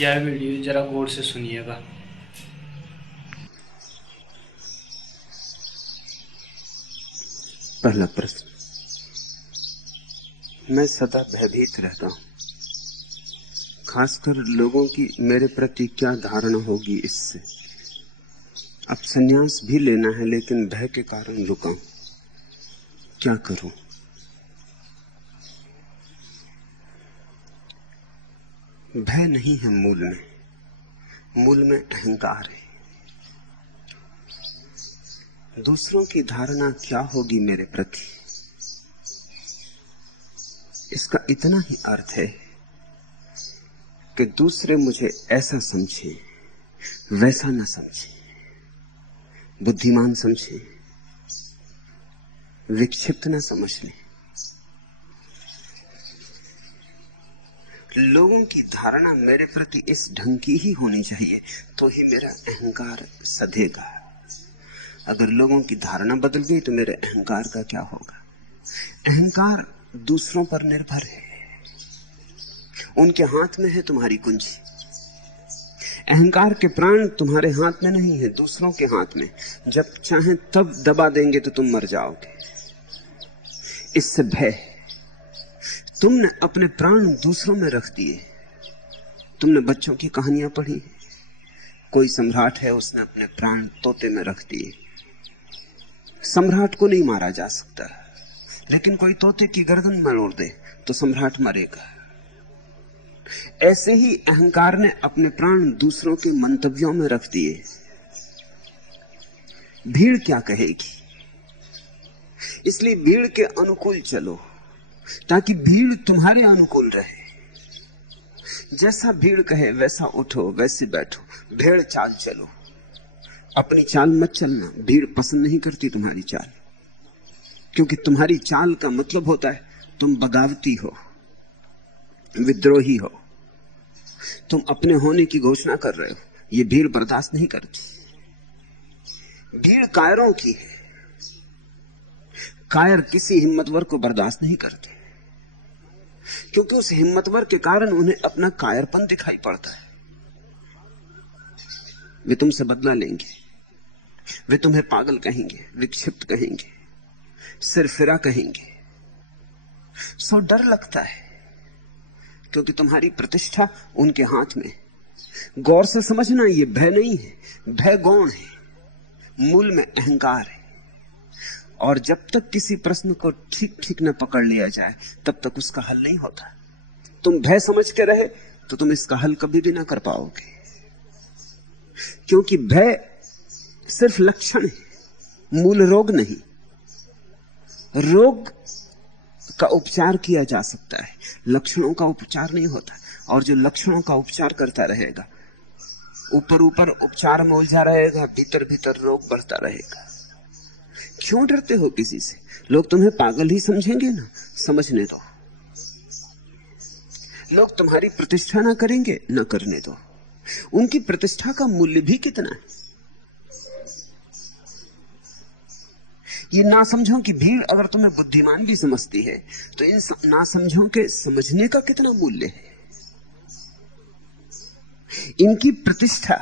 यह वीडियो जरा गौर से सुनिएगा। पहला प्रश्न। मैं सदा भयभीत रहता हूं, खासकर लोगों की मेरे प्रति क्या धारणा होगी इससे। अब संन्यास भी लेना है लेकिन भय के कारण रुका हूं, क्या करूं। भय नहीं है मूल में अहंकार है। दूसरों की धारणा क्या होगी मेरे प्रति, इसका इतना ही अर्थ है कि दूसरे मुझे ऐसा समझे वैसा न समझे, बुद्धिमान समझे विक्षिप्त न समझ लें। लोगों की धारणा मेरे प्रति इस ढंग की ही होनी चाहिए तो ही मेरा अहंकार सधेगा। अगर लोगों की धारणा बदल गई तो मेरे अहंकार का क्या होगा। अहंकार दूसरों पर निर्भर है, उनके हाथ में है तुम्हारी कुंजी। अहंकार के प्राण तुम्हारे हाथ में नहीं है, दूसरों के हाथ में। जब चाहे तब दबा देंगे तो तुम मर जाओगे। इससे भय, तुमने अपने प्राण दूसरों में रख दिए। तुमने बच्चों की कहानियां पढ़ी, कोई सम्राट है उसने अपने प्राण तोते में रख दिए। सम्राट को नहीं मारा जा सकता, लेकिन कोई तोते की गर्दन मरोड़ दे तो सम्राट मरेगा। ऐसे ही अहंकार ने अपने प्राण दूसरों के मंतव्यों में रख दिए। भीड़ क्या कहेगी, इसलिए भीड़ के अनुकूल चलो ताकि भीड़ तुम्हारे अनुकूल रहे। जैसा भीड़ कहे वैसा उठो वैसे बैठो, भेड़ चाल चलो। अपनी चाल मत चलना, भीड़ पसंद नहीं करती तुम्हारी चाल, क्योंकि तुम्हारी चाल का मतलब होता है तुम बगावती हो, विद्रोही हो, तुम अपने होने की घोषणा कर रहे हो। यह भीड़ बर्दाश्त नहीं करती। भीड़ कायरों की है, कायर किसी हिम्मतवर को बर्दाश्त नहीं करते, क्योंकि उस हिम्मतवर के कारण उन्हें अपना कायरपन दिखाई पड़ता है। वे तुमसे बदला लेंगे, वे तुम्हें पागल कहेंगे, विक्षिप्त कहेंगे, सिरफिरा कहेंगे। सो डर लगता है, क्योंकि तुम्हारी प्रतिष्ठा उनके हाथ में। गौर से समझना, ये भय नहीं है, भय गौण है, मूल में अहंकार है। और जब तक किसी प्रश्न को ठीक ठीक न पकड़ लिया जाए तब तक उसका हल नहीं होता। तुम भय समझ के रहे तो तुम इसका हल कभी भी ना कर पाओगे, क्योंकि भय सिर्फ लक्षण है, मूल रोग नहीं। रोग का उपचार किया जा सकता है, लक्षणों का उपचार नहीं होता। और जो लक्षणों का उपचार करता रहेगा ऊपर ऊपर उपचार में उलझा रहेगा, भीतर भीतर रोग बढ़ता रहेगा। क्यों डरते हो किसी से? लोग तुम्हें पागल ही समझेंगे ना, समझने दो। लोग तुम्हारी प्रतिष्ठा ना करेंगे, ना करने दो। उनकी प्रतिष्ठा का मूल्य भी कितना है। ये ना समझो कि भीड़ अगर तुम्हें बुद्धिमान भी समझती है तो इन ना समझो के समझने का कितना मूल्य है। इनकी प्रतिष्ठा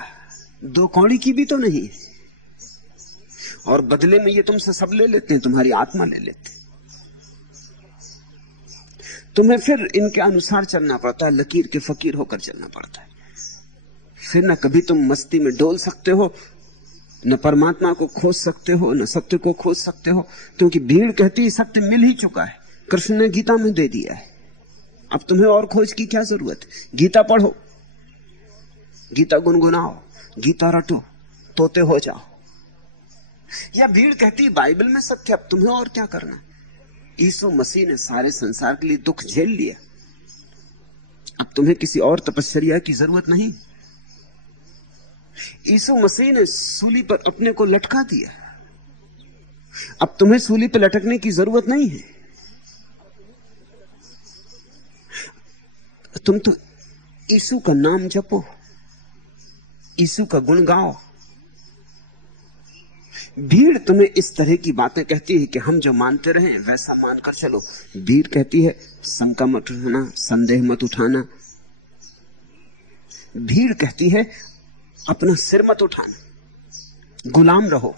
दो कौड़ी की भी तो नहीं है, और बदले में ये तुमसे सब ले लेते हैं, तुम्हारी आत्मा ले लेते हैं। तुम्हें फिर इनके अनुसार चलना पड़ता है, लकीर के फकीर होकर चलना पड़ता है। फिर ना कभी तुम मस्ती में डोल सकते हो, न परमात्मा को खोज सकते हो, न सत्य को खोज सकते हो, क्योंकि भीड़ कहती है सत्य मिल ही चुका है, कृष्ण ने गीता में दे दिया है। अब तुम्हें और खोज की क्या जरूरत है? गीता पढ़ो, गीता गुनगुनाओ, गीता रटो, तोते हो जाओ। या भीड़ कहती है बाइबल में सत्य, अब तुम्हें और क्या करना। यीशु मसीह ने सारे संसार के लिए दुख झेल लिया, अब तुम्हें किसी और तपस्या की जरूरत नहीं। यीशु मसीह ने सूली पर अपने को लटका दिया, अब तुम्हें सूली पर लटकने की जरूरत नहीं है। तुम तो यीशु का नाम जपो, यीशु का गुण गाओ। भीड़ तुम्हें इस तरह की बातें कहती है कि हम जो मानते रहे वैसा मानकर चलो। भीड़ कहती है शंका मत उठाना, संदेह मत उठाना, भीड़ कहती है अपना सिर मत उठाना, गुलाम रहो।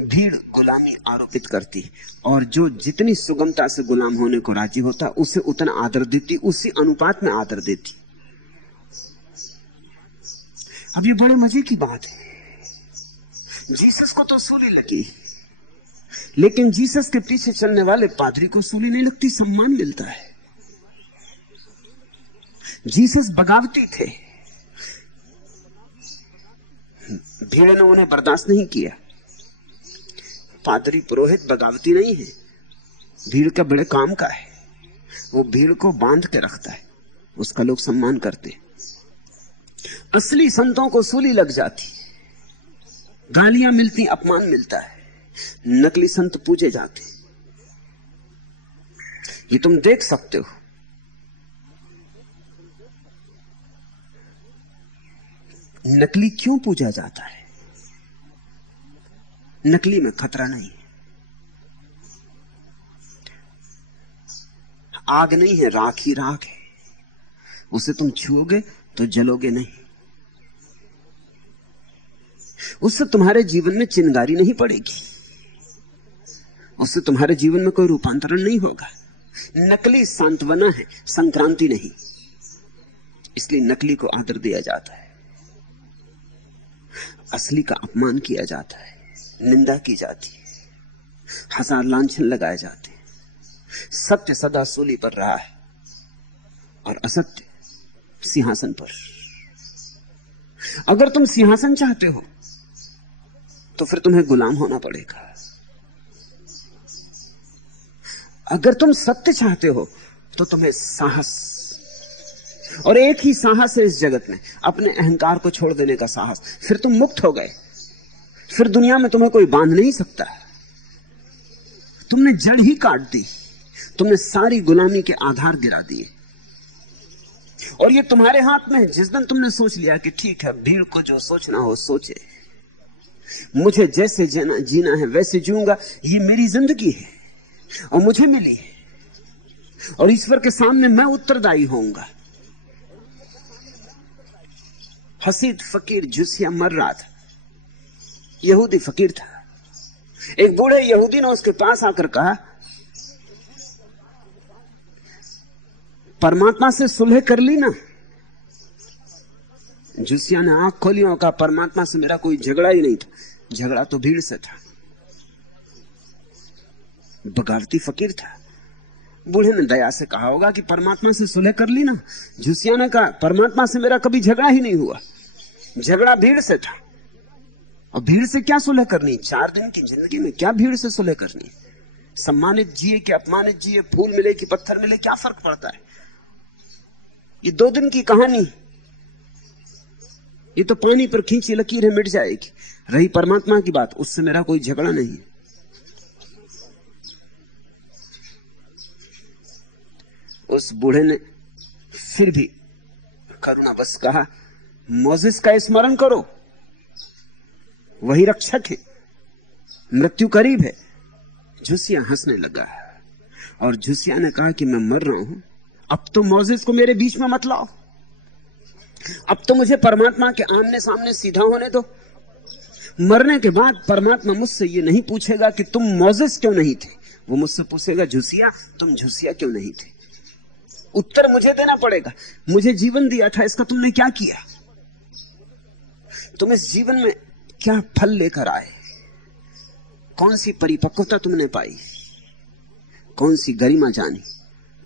भीड़ गुलामी आरोपित करती, और जो जितनी सुगमता से गुलाम होने को राजी होता उसे उतना आदर देती, उसी अनुपात में आदर देती। अब ये बड़े मजे की बात है, जीसस को तो सूली लगी, लेकिन जीसस के पीछे चलने वाले पादरी को सूली नहीं लगती, सम्मान मिलता है। जीसस बगावती थे, भीड़ ने उन्हें बर्दाश्त नहीं किया। पादरी पुरोहित बगावती नहीं है, भीड़ का बड़े काम का है, वो भीड़ को बांध के रखता है, उसका लोग सम्मान करते। असली संतों को सूली लग जाती, गालियां मिलती, अपमान मिलता है, नकली संत पूजे जाते। ये तुम देख सकते हो। नकली क्यों पूजा जाता है? नकली में खतरा नहीं है, आग नहीं है, राख ही राख है, उसे तुम छूओगे तो जलोगे नहीं, उससे तुम्हारे जीवन में चिंगारी नहीं पड़ेगी, उससे तुम्हारे जीवन में कोई रूपांतरण नहीं होगा। नकली सांत्वना है, संक्रांति नहीं, इसलिए नकली को आदर दिया जाता है, असली का अपमान किया जाता है, निंदा की जाती है, हजार लांछन लगाए जाते हैं। सत्य सदा सूली पर रहा है और असत्य सिंहासन पर। अगर तुम सिंहासन चाहते हो तो फिर तुम्हें गुलाम होना पड़ेगा। अगर तुम सत्य चाहते हो तो तुम्हें साहस, और एक ही साहस है इस जगत में, अपने अहंकार को छोड़ देने का साहस। फिर तुम मुक्त हो गए, फिर दुनिया में तुम्हें कोई बांध नहीं सकता। तुमने जड़ ही काट दी, तुमने सारी गुलामी के आधार गिरा दिए, और ये तुम्हारे हाथ में है। जिस दिन तुमने सोच लिया कि ठीक है, भीड़ को जो सोचना हो सोचे, मुझे जैसे जीना है वैसे जीऊंगा, ये मेरी जिंदगी है और मुझे मिली है, और ईश्वर के सामने मैं उत्तरदायी होऊंगा। हसीद फकीर जुसिया मर रहा था, यहूदी फकीर था। एक बूढ़े यहूदी ने उसके पास आकर कहा, परमात्मा से सुलह कर ली ना? जुसिया ने आंख खोली और कहा, परमात्मा से मेरा कोई झगड़ा ही नहीं था, झगड़ा तो भीड़ से था। बगावती फकीर था। बूढ़े ने दया से कहा होगा कि परमात्मा से सुलह कर ली ना? जुसिया ने कहा, परमात्मा से मेरा कभी झगड़ा ही नहीं हुआ, झगड़ा भीड़ से था। और भीड़ से क्या सुलह करनी? 4 दिन की जिंदगी में क्या भीड़ से सुलह करनी? सम्मानित जिए कि अपमानित जिए, फूल मिले कि पत्थर मिले, क्या फर्क पड़ता है? ये 2 दिन की कहानी, ये तो पानी पर खींची लकीर है, मिट जाएगी। रही परमात्मा की बात, उससे मेरा कोई झगड़ा नहीं। उस बूढ़े ने फिर भी करुणा बस कहा, मोसेस का स्मरण करो, वही रक्षक है, मृत्यु करीब है। जुसिया हंसने लगा और जुसिया ने कहा कि मैं मर रहा हूं, अब तो मोसेस को मेरे बीच में मत लाओ, अब तो मुझे परमात्मा के आमने सामने सीधा होने दो। मरने के बाद परमात्मा मुझसे ये नहीं पूछेगा कि तुम मोसेस क्यों नहीं थे, वो मुझसे पूछेगा, जुसिया तुम जुसिया क्यों नहीं थे? उत्तर मुझे देना पड़ेगा। मुझे जीवन दिया था, इसका तुमने क्या किया? तुम इस जीवन में क्या फल लेकर आए? कौन सी परिपक्वता तुमने पाई? कौन सी गरिमा जानी?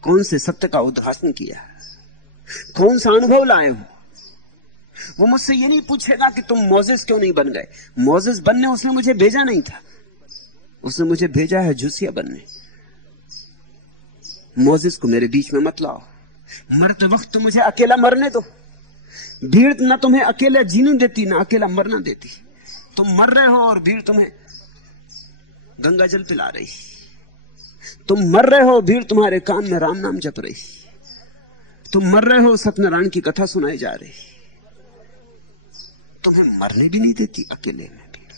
कौन से सत्य का उद्घाटन किया? कौन सा अनुभव लाए हो? वो मुझसे ये नहीं पूछेगा कि तुम मोसेस क्यों नहीं बन गए। मोसेस बनने उसने मुझे भेजा नहीं था, उसने मुझे भेजा है जुसिया बनने। मोसेस को मेरे बीच में मत लाओ, मरते वक्त तो मुझे अकेला मरने दो। भीड़ ना तुम्हें अकेला जीने देती, ना अकेला मरना देती। तुम मर रहे हो और भीड़ तुम्हें गंगा जल पिला रही। तुम मर रहे हो, भीड़ तुम्हारे कान में राम नाम जप रही। तुम मर रहे हो, सत्यनारायण की कथा सुनाई जा रही। तुम्हें मरने भी नहीं देती अकेले में भीड़,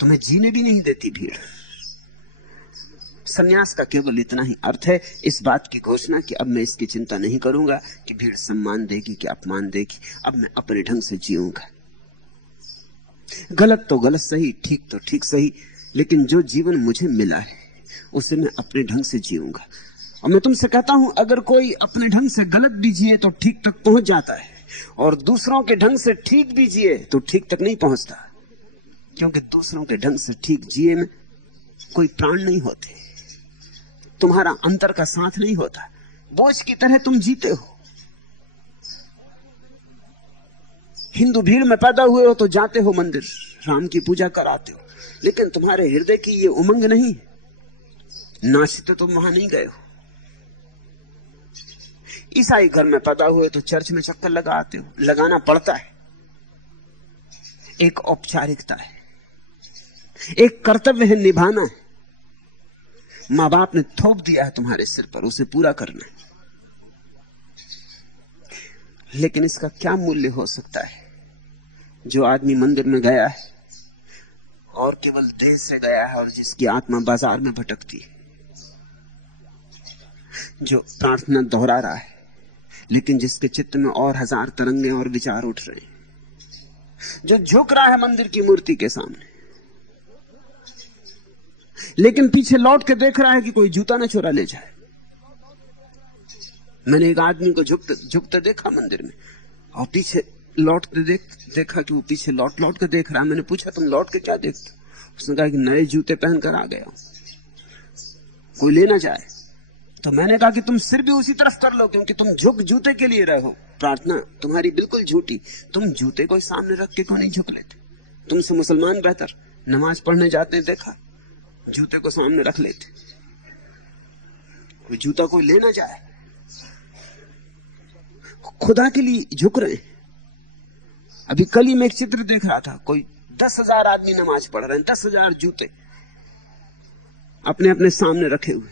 तुम्हें जीने भी नहीं देती भीड़। सन्यास का केवल इतना ही अर्थ है, इस बात की घोषणा कि अब मैं इसकी चिंता नहीं करूंगा कि भीड़ सम्मान देगी कि अपमान देगी, अब मैं अपने ढंग से जीऊंगा। गलत तो गलत सही, ठीक तो ठीक सही, लेकिन जो जीवन मुझे मिला है उसे मैं अपने ढंग से जीऊंगा। और मैं तुमसे कहता हूं, अगर कोई अपने ढंग से गलत भी जिए तो ठीक तक पहुंच जाता है, और दूसरों के ढंग से ठीक भी जिए तो ठीक तक नहीं पहुंचता, क्योंकि दूसरों के ढंग से ठीक जिए में कोई प्राण नहीं होते, तुम्हारा अंतर का साथ नहीं होता, बोझ की तरह तुम जीते हो। हिंदू भीड़ में पैदा हुए हो तो जाते हो मंदिर, राम की पूजा कराते हो, लेकिन तुम्हारे हृदय की ये उमंग नहीं, नाचते तुम वहां नहीं गए हो। ईसाई घर में पैदा हुए तो चर्च में चक्कर लगाते हो, लगाना पड़ता है, एक औपचारिकता है, एक कर्तव्य है, निभाना है। मां बाप ने थोप दिया है तुम्हारे सिर पर, उसे पूरा करना है। लेकिन इसका क्या मूल्य हो सकता है? जो आदमी मंदिर में गया है और केवल देह से गया है और जिसकी आत्मा बाजार में भटकती है, जो प्रार्थना दोहरा रहा है लेकिन जिसके चित्त में और हजार तरंगे और विचार उठ रहे हैं, जो झुक रहा है मंदिर की मूर्ति के सामने लेकिन पीछे लौट के देख रहा है कि कोई जूता ना चुरा ले जाए। मैंने एक आदमी को झुकते देखा मंदिर में, और पीछे लौटते देखा कि वो पीछे लौट के देख रहा है। मैंने पूछा, तुम लौट के क्या देखते? उसने कहा कि नए जूते पहनकर आ गया, कोई ले ना जाए। तो मैंने कहा कि तुम सिर भी उसी तरफ कर लो, क्योंकि तुम झुक जूते के लिए रहो। प्रार्थना तुम्हारी बिल्कुल झूठी, तुम जूते को सामने रख के क्यों नहीं झुक लेते? तुमसे मुसलमान बेहतर नमाज पढ़ने जाते हैं, देखा जूते को सामने रख लेते, कोई जूता कोई ले ना जाए। खुदा के लिए झुक रहे हैं। अभी कल ही मैं एक चित्र देख रहा था, कोई 10,000 आदमी नमाज पढ़ रहे हैं, 10,000 जूते अपने अपने सामने रखे हुए,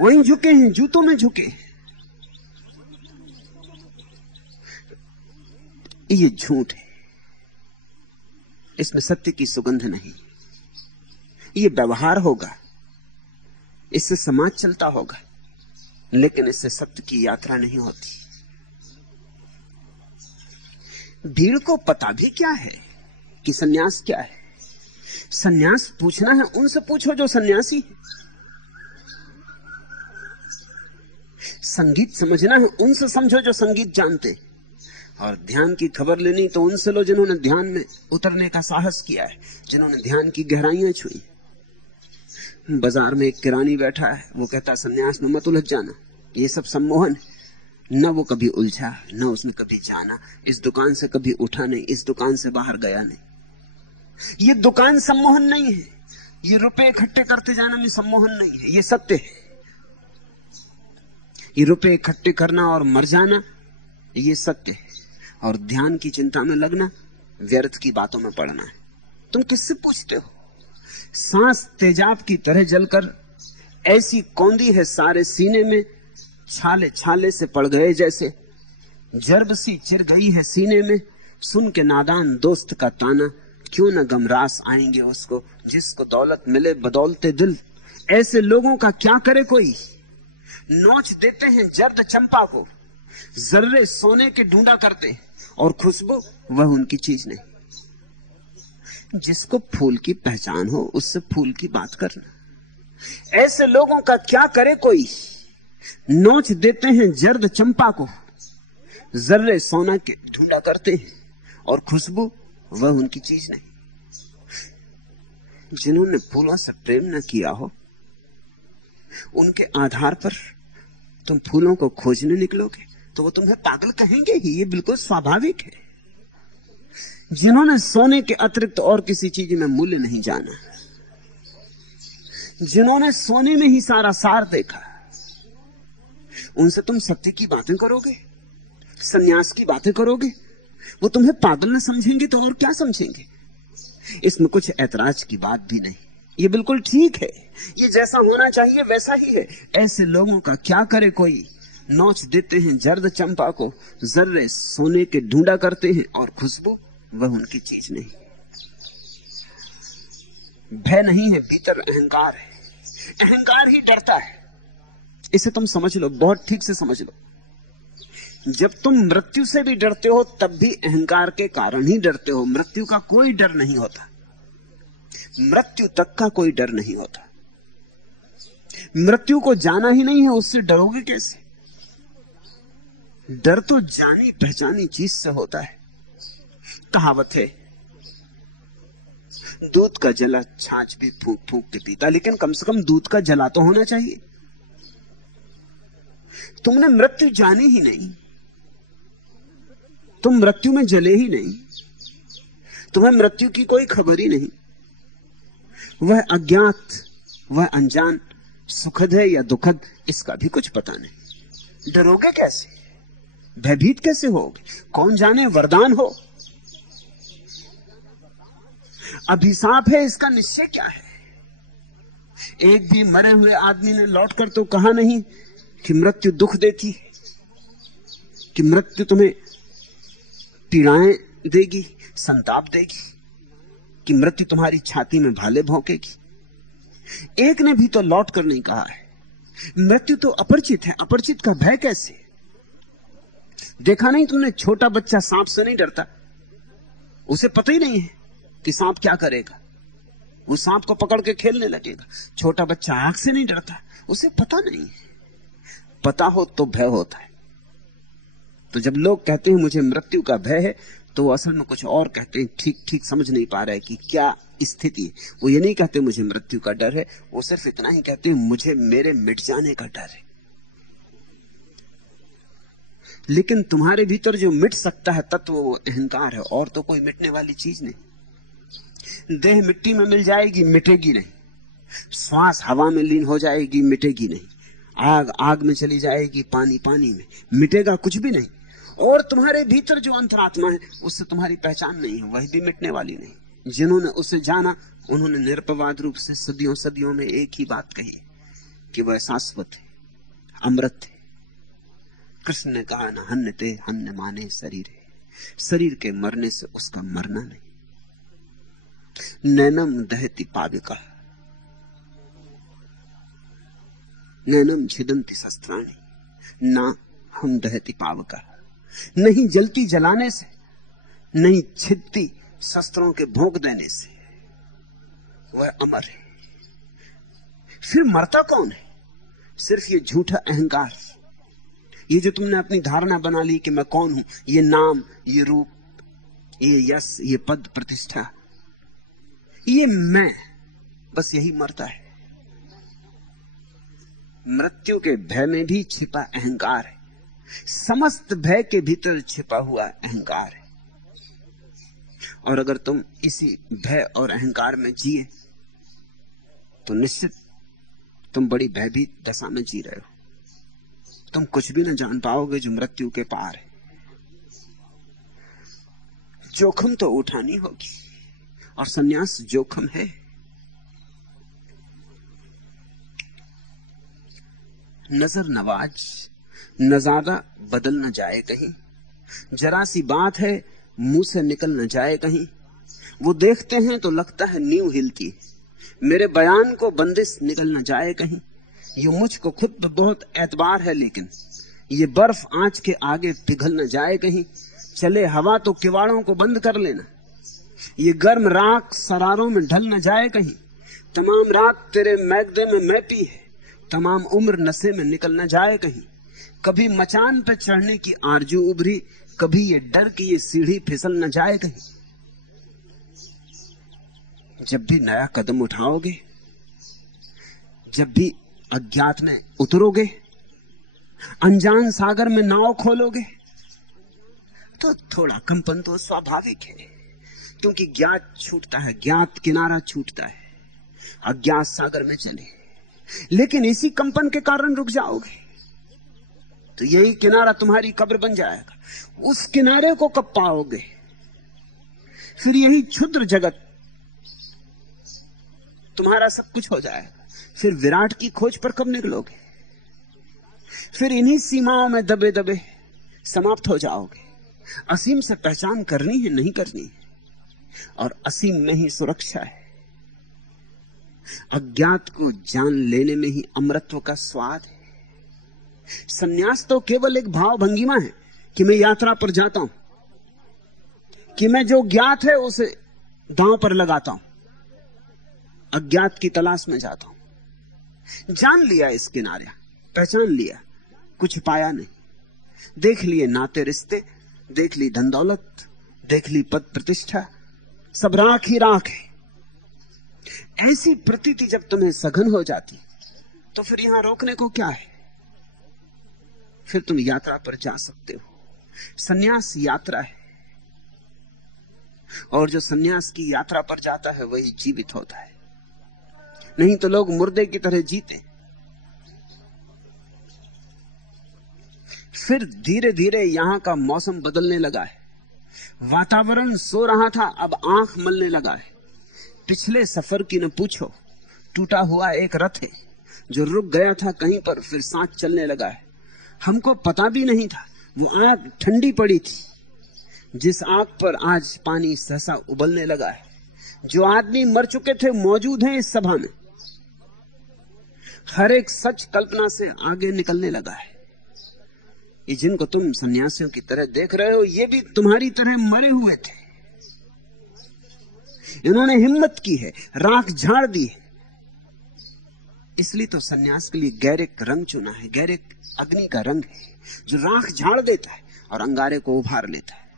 वहीं झुके हैं, जूतों में झुके। ये झूठ है, इसमें सत्य की सुगंध नहीं। ये व्यवहार होगा, इससे समाज चलता होगा, लेकिन इससे सत्य की यात्रा नहीं होती। भीड़ को पता भी क्या है कि सन्यास क्या है। सन्यास पूछना है उनसे पूछो जो सन्यासी है। संगीत समझना है उनसे समझो जो संगीत जानते। और ध्यान की खबर लेनी तो उनसे लो जिन्होंने ध्यान में उतरने का साहस किया है, जिन्होंने ध्यान की गहराइयां छुई। बाजार में एक किरानी बैठा है, वो कहता सन्यास में मत उलझ जाना, ये सब सम्मोहन है। न वो कभी उलझा, न उसने कभी जाना, इस दुकान से कभी उठा नहीं, इस दुकान से बाहर गया नहीं। ये दुकान सम्मोहन नहीं है, ये रुपए इकट्ठे करते जाना में सम्मोहन नहीं है, ये सत्य है। ये रुपए इकट्ठे करना और मर जाना ये सत्य है, और ध्यान की चिंता में लगना व्यर्थ की बातों में पड़ना है। तुम किससे पूछते हो? सांस तेजाब की तरह जलकर ऐसी कौंदी है सारे सीने में, छाले छाले से पड़ गए जैसे, जर्ब सी चिर गई है सीने में, सुन के नादान दोस्त का ताना, क्यों न गमरास आएंगे उसको जिसको दौलत मिले बदौलते दिल। ऐसे लोगों का क्या करे कोई, नोच देते हैं जर्द चंपा को, जर्रे सोने के ढूंढा करते, और खुशबू वह उनकी चीज नहीं। जिसको फूल की पहचान हो उससे फूल की बात करना। ऐसे लोगों का क्या करे कोई, नोच देते हैं जर्द चंपा को, जर्रे सोना के ढूंढा करते हैं, और खुशबू वह उनकी चीज नहीं। जिन्होंने फूलों से प्रेम न किया हो, उनके आधार पर तुम फूलों को खोजने निकलोगे तो वो तुम्हें पागल कहेंगे ही, ये बिल्कुल स्वाभाविक है। जिन्होंने सोने के अतिरिक्त और किसी चीज में मूल्य नहीं जाना, जिन्होंने सोने में ही सारा सार देखा, उनसे तुम सत्य की बातें करोगे, सन्यास की बातें करोगे, वो तुम्हें पागल न समझेंगे तो और क्या समझेंगे। इसमें कुछ ऐतराज की बात भी नहीं, ये बिल्कुल ठीक है, ये जैसा होना चाहिए वैसा ही है। ऐसे लोगों का क्या करे कोई, नोच देते हैं जर्द चंपा को, जर्रे सोने के ढूंढा करते हैं, और खुशबू वह उनकी चीज नहीं। भय नहीं है, भीतर अहंकार है। अहंकार ही डरता है। इसे तुम समझ लो, बहुत ठीक से समझ लो। जब तुम मृत्यु से भी डरते हो तब भी अहंकार के कारण ही डरते हो। मृत्यु का कोई डर नहीं होता, मृत्यु तक का कोई डर नहीं होता। मृत्यु को जाना ही नहीं है, उससे डरोगे कैसे? डर तो जानी पहचानी चीज से होता है। कहावत है, दूध का जला छाछ भी फूंक फूंक के पीता, लेकिन कम से कम दूध का जला तो होना चाहिए। तुमने मृत्यु जानी ही नहीं, तुम मृत्यु में जले ही नहीं, तुम्हें मृत्यु की कोई खबर ही नहीं। वह अज्ञात, वह अनजान, सुखद है या दुखद, इसका भी कुछ पता नहीं। डरोगे कैसे? भयभीत कैसे होगे? कौन जाने वरदान हो, अभिशाप है, इसका निश्चय क्या है? एक भी मरे हुए आदमी ने लौटकर तो कहा नहीं कि मृत्यु दुख देती, कि मृत्यु तुम्हें पीड़ाएं देगी, संताप देगी, कि मृत्यु तुम्हारी छाती में भाले भौंकेगी। एक ने भी तो लौट कर नहीं कहा है। मृत्यु तो अपरिचित है, अपरिचित का भय कैसे? देखा नहीं तुमने, छोटा बच्चा सांप से नहीं डरता, उसे पता ही नहीं है कि सांप क्या करेगा, वो सांप को पकड़ के खेलने लगेगा। छोटा बच्चा आग से नहीं डरता, उसे पता नहीं है। पता हो तो भय होता है। तो जब लोग कहते हैं मुझे मृत्यु का भय है, तो वो असल में कुछ और कहते हैं, ठीक ठीक समझ नहीं पा रहे कि क्या स्थिति है। वो ये नहीं कहते मुझे मृत्यु का डर है, वो सिर्फ इतना ही कहते हैं मुझे मेरे मिट जाने का डर है। लेकिन तुम्हारे भीतर जो मिट सकता है तत्व, वो अहंकार है, और तो कोई मिटने वाली चीज नहीं। देह मिट्टी में मिल जाएगी, मिटेगी नहीं। श्वास हवा में लीन हो जाएगी, मिटेगी नहीं। आग आग में चली जाएगी, पानी पानी में, मिटेगा कुछ भी नहीं। और तुम्हारे भीतर जो अंतरात्मा है, उससे तुम्हारी पहचान नहीं है, वह भी मिटने वाली नहीं। जिन्होंने उसे जाना, उन्होंने निरपवाद रूप से सदियों सदियों में एक ही बात कही कि वह शाश्वत है, अमृत है। कृष्ण ने कहा, न हन्यते हन्य माने शरीर है, शरीर के मरने से उसका मरना नहीं। नैनम दहति पाविका नैनम छिदंति शस्त्राणि ना हम दहति पावका। नहीं जलती जलाने से, नहीं छिदती शस्त्रों के भोंक देने से, वह अमर है। फिर मरता कौन है? सिर्फ ये झूठा अहंकार, ये जो तुमने अपनी धारणा बना ली कि मैं कौन हूं, ये नाम, ये रूप, ये यश, ये पद प्रतिष्ठा, ये मैं, बस यही मरता है। मृत्यु के भय में भी छिपा अहंकार है, समस्त भय के भीतर छिपा हुआ अहंकार है। और अगर तुम इसी भय और अहंकार में जिए तो निश्चित तुम बड़ी भयभीत दशा में जी रहे हो। तुम कुछ भी न जान पाओगे जो मृत्यु के पार है। जोखिम तो उठानी होगी, और सन्यास जोखिम है। नजर नवाज, नजारा बदल न जाए कहीं, जरा सी बात है मुंह से निकल न जाए कहीं। वो देखते हैं तो लगता है नींव हिलती, मेरे बयान को बंदिश निकल न जाए कहीं। ये मुझको खुद पे बहुत एतबार है, लेकिन ये बर्फ आंच के आगे पिघल न जाए कहीं। चले हवा तो किवाड़ों को बंद कर लेना, ये गर्म राख सरारों में ढल न जाए कहीं। तमाम रात तेरे मैगदे में मैं पी है, तमाम उम्र नशे में निकल न जाए कहीं। कभी मचान पे चढ़ने की आरजू उभरी, कभी ये डर कि ये सीढ़ी फिसल न जाए कहीं। जब भी नया कदम उठाओगे, जब भी अज्ञात में उतरोगे, अनजान सागर में नाव खोलोगे, तो थोड़ा कंपन तो स्वाभाविक है, क्योंकि ज्ञात छूटता है, ज्ञात किनारा छूटता है, अज्ञात सागर में चले। लेकिन इसी कंपन के कारण रुक जाओगे तो यही किनारा तुम्हारी कब्र बन जाएगा। उस किनारे को कब पाओगे? फिर यही क्षुद्र जगत तुम्हारा सब कुछ हो जाएगा। फिर विराट की खोज पर कब निकलोगे? फिर इन्हीं सीमाओं में दबे दबे समाप्त हो जाओगे। असीम से पहचान करनी है, नहीं करनी है, और असीम में ही सुरक्षा है। अज्ञात को जान लेने में ही अमृतत्व का स्वाद है। सन्यास तो केवल एक भाव भंगिमा है कि मैं यात्रा पर जाता हूं, कि मैं जो ज्ञात है उसे दांव पर लगाता हूं, अज्ञात की तलाश में जाता हूं। जान लिया इस किनारे, पहचान लिया, कुछ पाया नहीं, देख लिए नाते रिश्ते, देख ली धन दौलत, देख ली पद प्रतिष्ठा, सब राख ही राख है। ऐसी प्रतीति जब तुम्हें सघन हो जाती तो फिर यहां रोकने को क्या है? फिर तुम यात्रा पर जा सकते हो। सन्यास यात्रा है, और जो सन्यास की यात्रा पर जाता है वही जीवित होता है। नहीं तो लोग मुर्दे की तरह जीते। फिर धीरे धीरे यहां का मौसम बदलने लगा है, वातावरण सो रहा था, अब आंख मलने लगा है। पिछले सफर की न पूछो, टूटा हुआ एक रथ है जो रुक गया था कहीं पर, फिर साथ चलने लगा है। हमको पता भी नहीं था, वो आग ठंडी पड़ी थी, जिस आग पर आज पानी सहसा उबलने लगा है। जो आदमी मर चुके थे मौजूद हैं इस सभा में। हर एक सच कल्पना से आगे निकलने लगा है। ये जिनको तुम सन्यासियों की तरह देख रहे हो, ये भी तुम्हारी तरह मरे हुए थे। इन्होंने हिम्मत की है, राख झाड़ दी है। इसलिए तो सन्यास के लिए गैरिक रंग चुना है। गैरिक अग्नि का रंग है जो राख झाड़ देता है और अंगारे को उभार लेता है,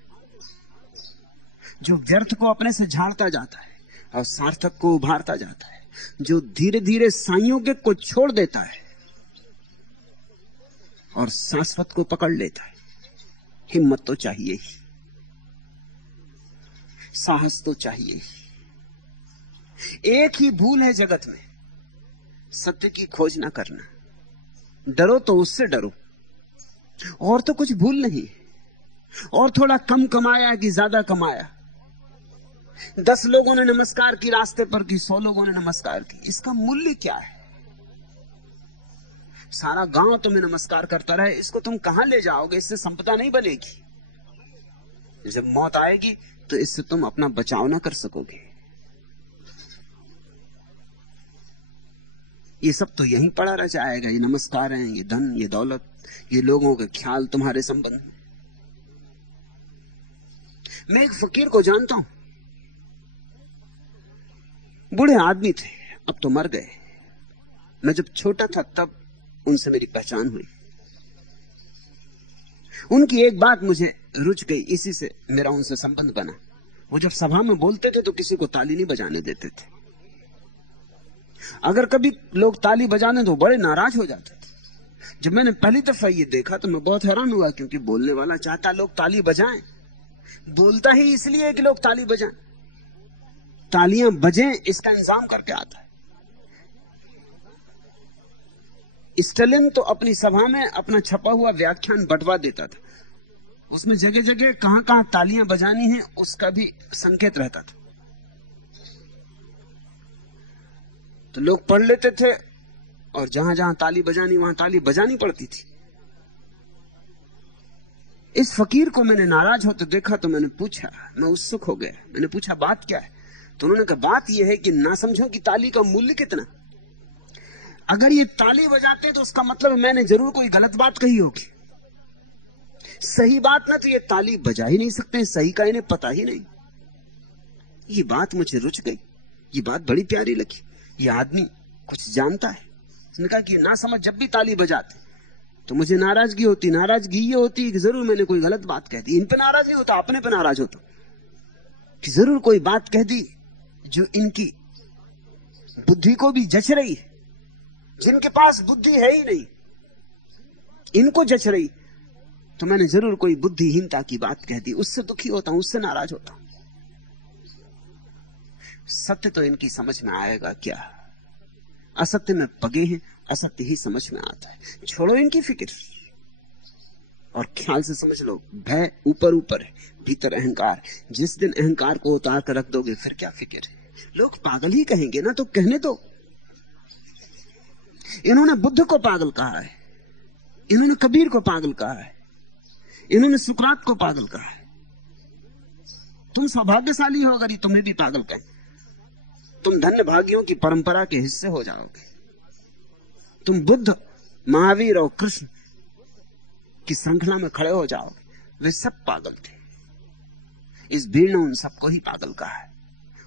जो व्यर्थ को अपने से झाड़ता जाता है और सार्थक को उभारता जाता है, जो धीरे धीरे संयोगिक को छोड़ देता है और शाश्वत को पकड़ लेता है। हिम्मत तो चाहिए ही, साहस तो चाहिए ही। एक ही भूल है जगत में, सत्य की खोज ना करना। डरो तो उससे डरो, और तो कुछ भूल नहीं। और थोड़ा कम कमाया कि ज्यादा कमाया, 10 लोगों ने नमस्कार की रास्ते पर की, 100 लोगों ने नमस्कार की, इसका मूल्य क्या है? सारा गांव तुम्हें नमस्कार करता रहे, इसको तुम कहां ले जाओगे? इससे संपदा नहीं बनेगी। जब मौत आएगी तो इससे तुम अपना बचाव ना कर सकोगे। ये सब तो यहीं पड़ा रह जाएगा। ये नमस्कार हैं, ये धन, ये दौलत, ये लोगों के ख्याल तुम्हारे संबंध में। मैं एक फकीर को जानता हूं, बूढ़े आदमी थे, अब तो मर गए। मैं जब छोटा था तब उनसे मेरी पहचान हुई। उनकी एक बात मुझे रुच गई, इसी से मेरा उनसे संबंध बना। वो जब सभा में बोलते थे तो किसी को ताली नहीं बजाने देते थे। अगर कभी लोग ताली बजाने तो बड़े नाराज हो जाते थे। जब मैंने पहली दफा ये देखा तो मैं बहुत हैरान हुआ, क्योंकि बोलने वाला चाहता लोग ताली बजाएं, बोलता ही इसलिए कि लोग ताली बजाएं, तालियां बजें इसका इंतजाम करके आता है। स्टालिन तो अपनी सभा में अपना छपा हुआ व्याख्यान बंटवा देता था, उसमें जगह जगह कहां कहां तालियां बजानी है उसका भी संकेत रहता था। तो लोग पढ़ लेते थे और जहां जहां ताली बजानी वहां ताली बजानी पड़ती थी। इस फकीर को मैंने नाराज होते देखा तो मैंने पूछा, मैं उत्सुक हो गया। मैंने पूछा बात क्या है? तो उन्होंने कहा बात यह है कि ना समझो कि ताली का मूल्य कितना। अगर ये ताली बजाते तो उसका मतलब मैंने जरूर कोई गलत बात कही होगी। सही बात ना तो ये ताली बजा ही नहीं सकते, सही का इन्हें पता ही नहीं। ये बात मुझे रुच गई, ये बात बड़ी प्यारी लगी। ये आदमी कुछ जानता है। उसने कहा कि ना समझ जब भी ताली बजाते तो मुझे नाराजगी होती। नाराजगी ये होती कि जरूर मैंने कोई गलत बात कह दी। इन पे नाराज नहीं होता, अपने पे नाराज होता कि जरूर कोई बात कह दी जो इनकी बुद्धि को भी जच रही है। जिनके पास बुद्धि है ही नहीं, इनको जच रही, तो मैंने जरूर कोई बुद्धिहीनता की बात कह दी। उससे दुखी होता हूं, उससे नाराज होता हूं। सत्य तो इनकी समझ में आएगा क्या? असत्य में पगे हैं, असत्य ही समझ में आता है। छोड़ो इनकी फिक्र और ख्याल से समझ लो, भय ऊपर ऊपर है, भीतर अहंकार। जिस दिन अहंकार को उतार कर रख दोगे फिर क्या फिक्र है? लोग पागल ही कहेंगे ना, तो कहने दो। इन्होंने बुद्ध को पागल कहा है, इन्होंने कबीर को पागल कहा है, इन्होंने सुकरात को पागल कहा है। तुम सौभाग्यशाली हो अगर ये तुम्हें भी पागल कहें। तुम धन्य भागियों की परंपरा के हिस्से हो जाओगे। तुम बुद्ध, महावीर और कृष्ण की श्रृंखला में खड़े हो जाओगे। वे सब पागल थे, इस भीड़ ने उन सबको ही पागल कहा है।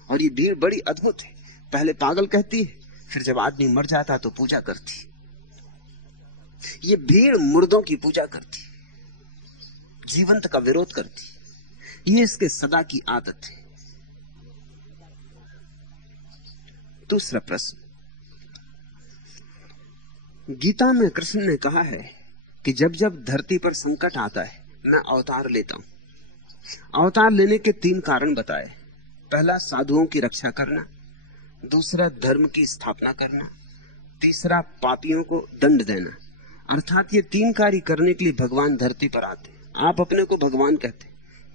और ये भीड़ बड़ी अद्भुत है, पहले पागल कहती है, फिर जब आदमी मर जाता तो पूजा करती। ये भीड़ मुर्दों की पूजा करती, जीवंत का विरोध करती। ये इसके सदा की आदत है। दूसरा प्रश्न, गीता में कृष्ण ने कहा है कि जब जब धरती पर संकट आता है मैं अवतार लेता हूं। अवतार लेने के 3 कारण बताए। पहला, साधुओं की रक्षा करना, दूसरा, धर्म की स्थापना करना, तीसरा, पापियों को दंड देना। अर्थात ये 3 कार्य करने के लिए भगवान धरती पर आते। आप अपने को भगवान कहते,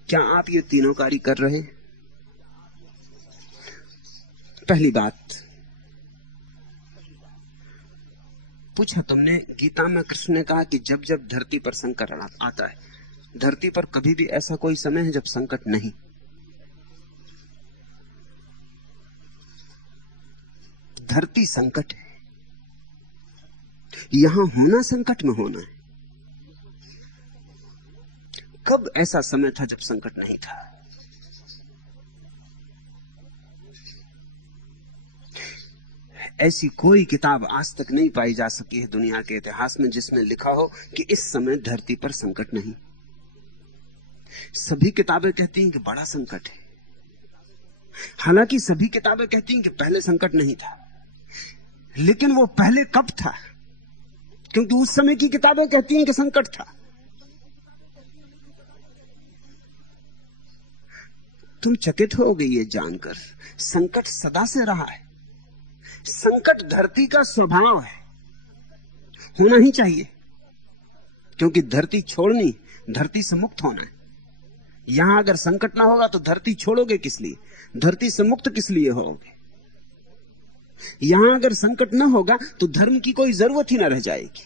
क्या आप ये तीनों कार्य कर रहे हैं? पहली बात पूछा तुमने, गीता में कृष्ण ने कहा कि जब जब धरती पर संकट आता है। धरती पर कभी भी ऐसा कोई समय है जब संकट नहीं। धरती संकट है, यहां होना संकट में होना है। कब ऐसा समय था जब संकट नहीं था? ऐसी कोई किताब आज तक नहीं पाई जा सकी है दुनिया के इतिहास में जिसमें लिखा हो कि इस समय धरती पर संकट नहीं। सभी किताबें कहती हैं कि बड़ा संकट है, हालांकि सभी किताबें कहती हैं कि पहले संकट नहीं था। लेकिन वो पहले कब था? क्योंकि उस समय की किताबें कहती हैं कि संकट था। तुम चकित हो गई ये जानकर, संकट सदा से रहा है। संकट धरती का स्वभाव है, होना ही चाहिए, क्योंकि धरती छोड़नी, धरती से मुक्त होना है। यहां अगर संकट ना होगा तो धरती छोड़ोगे किस लिए? धरती से मुक्त किस लिए होगे? यहां अगर संकट ना होगा तो धर्म की कोई जरूरत ही ना रह जाएगी।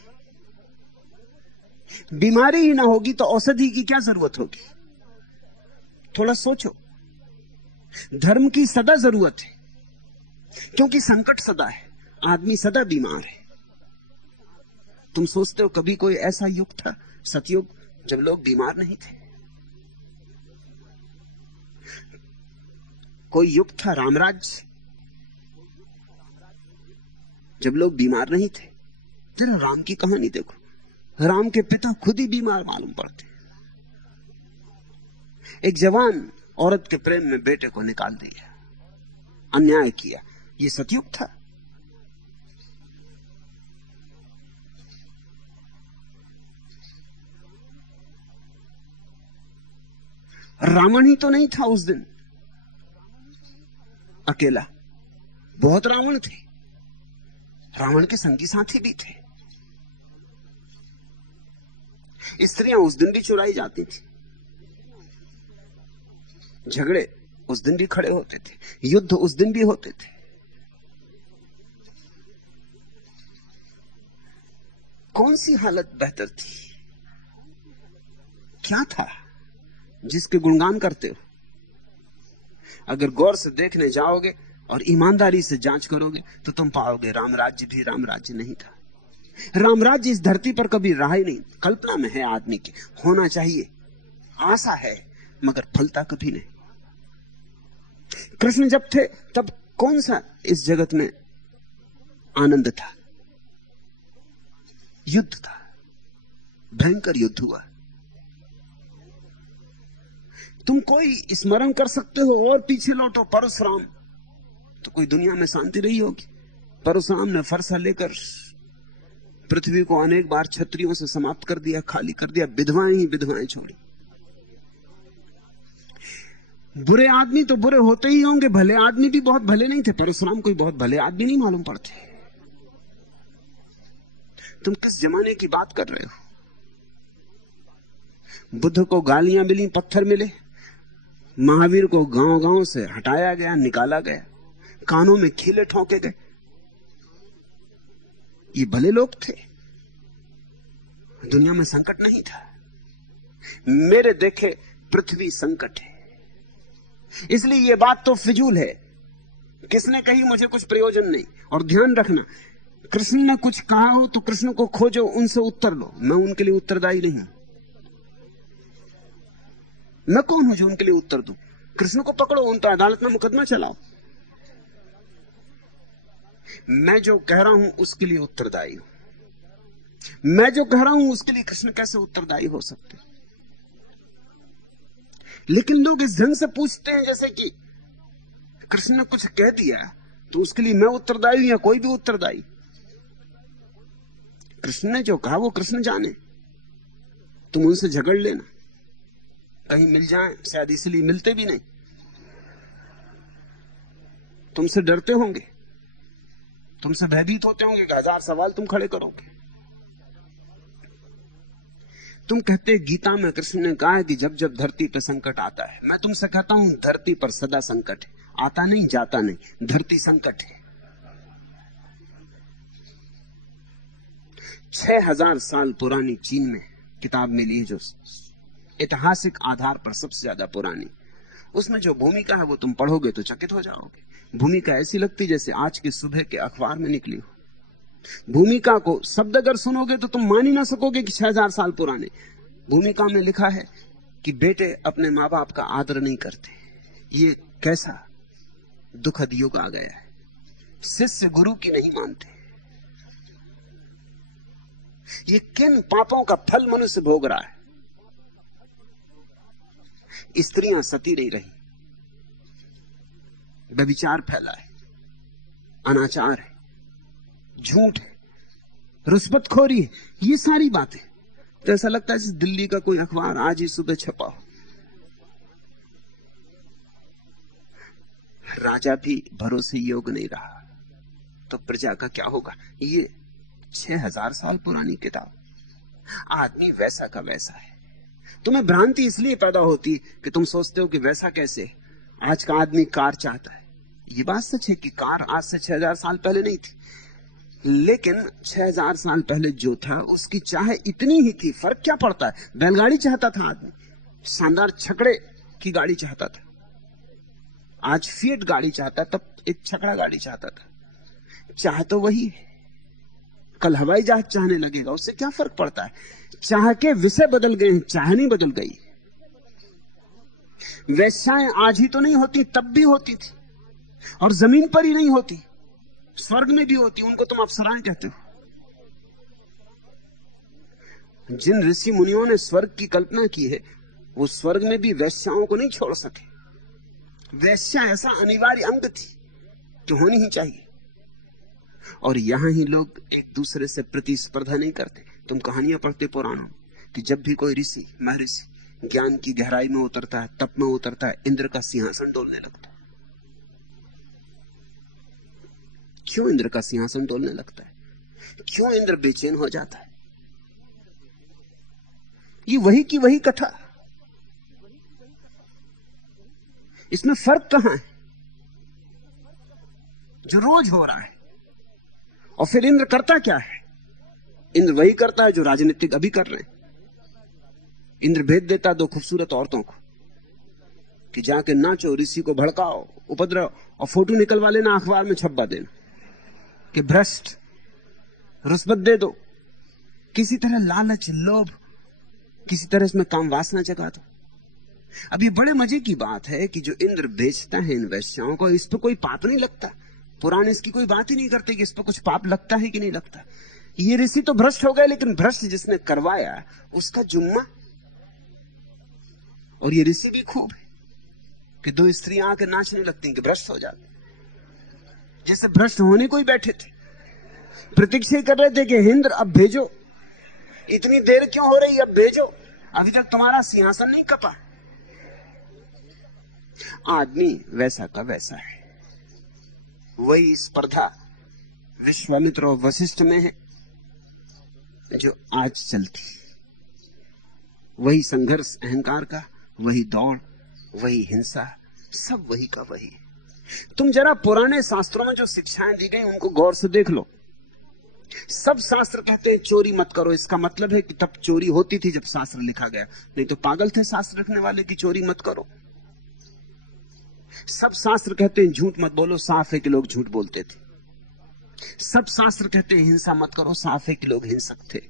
बीमारी ही ना होगी तो औषधि की क्या जरूरत होगी? थोड़ा सोचो। धर्म की सदा जरूरत है, क्योंकि संकट सदा है, आदमी सदा बीमार है। तुम सोचते हो कभी कोई ऐसा युग था, सतयुग, जब लोग बीमार नहीं थे? कोई युग था रामराज्य, जब लोग बीमार नहीं थे? जरा राम की कहानी देखो, राम के पिता खुद ही बीमार मालूम पड़ते। एक जवान औरत के प्रेम में बेटे को निकाल दिया, अन्याय किया। ये सतयुग था? रावण ही तो नहीं था उस दिन अकेला, बहुत रावण थे। रावण के संगी साथी भी थे। स्त्रियां उस दिन भी चुराई जाती थी, झगड़े उस दिन भी खड़े होते थे, युद्ध उस दिन भी होते थे। कौन सी हालत बेहतर थी? क्या था जिसके गुणगान करते हो? अगर गौर से देखने जाओगे और ईमानदारी से जांच करोगे तो तुम पाओगे रामराज्य भी रामराज्य नहीं था। रामराज्य इस धरती पर कभी रहा ही नहीं। कल्पना में है आदमी की, होना चाहिए, आशा है, मगर फलता कभी नहीं। कृष्ण जब थे तब कौन सा इस जगत में आनंद था? युद्ध था, भयंकर युद्ध हुआ। तुम कोई स्मरण कर सकते हो और पीछे लौटो, परशुराम, तो कोई दुनिया में शांति रही होगी? परशुराम ने फरसा लेकर पृथ्वी को अनेक बार क्षत्रियों से समाप्त कर दिया, खाली कर दिया, विधवाएं ही विधवाएं छोड़ी। बुरे आदमी तो बुरे होते ही होंगे, भले आदमी भी बहुत भले नहीं थे। परशुराम कोई बहुत भले आदमी नहीं मालूम पड़ते। तुम किस जमाने की बात कर रहे हो? बुद्ध को गालियां मिली, पत्थर मिले, महावीर को गांव गांव से हटाया गया, निकाला गया, कानों में खीले ठोके गए। ये भले लोग थे, दुनिया में संकट नहीं था। मेरे देखे पृथ्वी संकट है, इसलिए यह बात तो फिजूल है किसने कही मुझे कुछ प्रयोजन नहीं। और ध्यान रखना, कृष्ण ने कुछ कहा हो तो कृष्ण को खोजो, उनसे उत्तर लो। मैं उनके लिए उत्तरदायी नहीं हूं। मैं कौन हूं जो उनके लिए उत्तर दूं? कृष्ण को पकड़ो, उन पर अदालत में मुकदमा चलाओ। मैं जो कह रहा हूं उसके लिए उत्तरदायी हूं। मैं जो कह रहा हूं उसके लिए कृष्ण कैसे उत्तरदायी हो सकते? लेकिन लोग इस ढंग से पूछते हैं जैसे कि कृष्ण ने कुछ कह दिया तो उसके लिए मैं उत्तरदायी हूं या कोई भी उत्तरदायी। कृष्ण ने जो कहा वो कृष्ण जाने, तुम उनसे झगड़ लेना, कहीं मिल जाए, शायद इसलिए मिलते भी नहीं, तुमसे डरते होंगे, तुमसे भयभीत होते होंगे कि 1000 सवाल तुम खड़े करोगे। तुम कहते गीता में कृष्ण ने कहा है कि जब जब धरती पर संकट आता है। मैं तुमसे कहता हूं धरती पर सदा संकट है, आता नहीं जाता नहीं, धरती संकट है। 6000 साल पुरानी चीन में किताब मिली है जो ऐतिहासिक आधार पर सबसे ज्यादा पुरानी। उसमें जो भूमिका है वो तुम पढ़ोगे तो चकित हो जाओगे। भूमिका ऐसी लगती जैसे आज की सुबह के अखबार में निकली हो। भूमिका को शब्द अगर सुनोगे तो तुम मान ही ना सकोगे कि 6000 साल पुराने। भूमिका में लिखा है कि बेटे अपने माँ बाप का आदर नहीं करते। ये कैसा दुखद युग आ गया है। शिष्य गुरु की नहीं मानते। ये किन पापों का फल मनुष्य भोग रहा है। स्त्रियां सती नहीं रही, व्यभिचार फैला है, अनाचार है, झूठ है, रुष्वतखोरी है, ये सारी बातें। तो ऐसा लगता है दिल्ली का कोई अखबार आज ही सुबह छपा हो। राजा भी भरोसे योग्य नहीं रहा तो प्रजा का क्या होगा। ये 6000 साल पुरानी किताब। आदमी वैसा का वैसा है। तुम्हें भ्रांति इसलिए पैदा होती कि तुम सोचते हो कि वैसा कैसे। आज का आदमी कार चाहता है। ये बात सच है कि कार आज से 6000 साल पहले नहीं थी, लेकिन 6000 साल पहले जो था उसकी चाह इतनी ही थी। फर्क क्या पड़ता है। बैलगाड़ी चाहता था आदमी, शानदार छकड़े की गाड़ी चाहता था। आज फिएट गाड़ी चाहता, तब एक छकड़ा गाड़ी चाहता था। चाह तो वही है। कल हवाई जहाज चाहने लगेगा, उससे क्या फर्क पड़ता है। चाह के विषय बदल गए हैं, चाह नहीं बदल गई। वेश्याएं आज ही तो नहीं होती, तब भी होती थी। और जमीन पर ही नहीं होती, स्वर्ग में भी होती। उनको तुम अप्सराएं कहते हो। जिन ऋषि मुनियों ने स्वर्ग की कल्पना की है वो स्वर्ग में भी वेश्याओं को नहीं छोड़ सके। वेश्या ऐसा अनिवार्य अंग थी कि होनी ही चाहिए। और यहां ही लोग एक दूसरे से प्रतिस्पर्धा नहीं करते। तुम कहानियां पढ़ते पुराणों कि जब भी कोई ऋषि महर्षि ज्ञान की गहराई में उतरता है, तप में उतरता है, इंद्र का सिंहासन डोलने लगता है। क्यों इंद्र का सिंहासन डोलने लगता है? क्यों इंद्र बेचैन हो जाता है? ये वही की वही कथा। इसमें फर्क कहां है जो रोज हो रहा है। और फिर इंद्र करता क्या है? इंद्र वही करता है जो राजनीतिक अभी कर रहे हैं। इंद्र भेज देता 2 खूबसूरत औरतों को कि जाके नाचो, ऋषि को भड़काओ, उपद्रव, और फोटो निकलवा लेना, अखबार में छपवा देना कि भ्रष्ट, रुष्वत दे दो। किसी तरह लालच, लोभ, किसी तरह इसमें काम वासना जगा दो। अब ये बड़े मजे की बात है कि जो इंद्र बेचता है इन वैश्याओं को, इस पर कोई पाप नहीं लगता। पुराने इसकी कोई बात ही नहीं करते कि इस पर कुछ पाप लगता है कि नहीं लगता। ये ऋषि तो भ्रष्ट हो गए, लेकिन भ्रष्ट जिसने करवाया उसका जुम्मा। और ये ऋषि भी खूब है कि 2 स्त्रियां आके नाचने लगती कि भ्रष्ट हो जाते, जैसे भ्रष्ट होने को ही बैठे थे। प्रतीक्षा कर रहे थे कि इंद्र अब भेजो, इतनी देर क्यों हो रही, अब भेजो, अभी तक तुम्हारा सिंहासन नहीं कपा। आदमी वैसा का वैसा है। वही स्पर्धा विश्वामित्र और वशिष्ठ में है जो आज चलती। वही संघर्ष अहंकार का, वही दौड़, वही हिंसा, सब वही का वही। तुम जरा पुराने शास्त्रों में जो शिक्षाएं दी गई उनको गौर से देख लो। सब शास्त्र कहते हैं चोरी मत करो। इसका मतलब है कि तब चोरी होती थी जब शास्त्र लिखा गया, नहीं तो पागल थे शास्त्र लिखने वाले कि चोरी मत करो। सब शास्त्र कहते हैं झूठ मत बोलो, साफ है कि लोग झूठ बोलते थे। सब शास्त्र कहते हैं हिंसा मत करो, साफ है कि लोग हिंसक थे।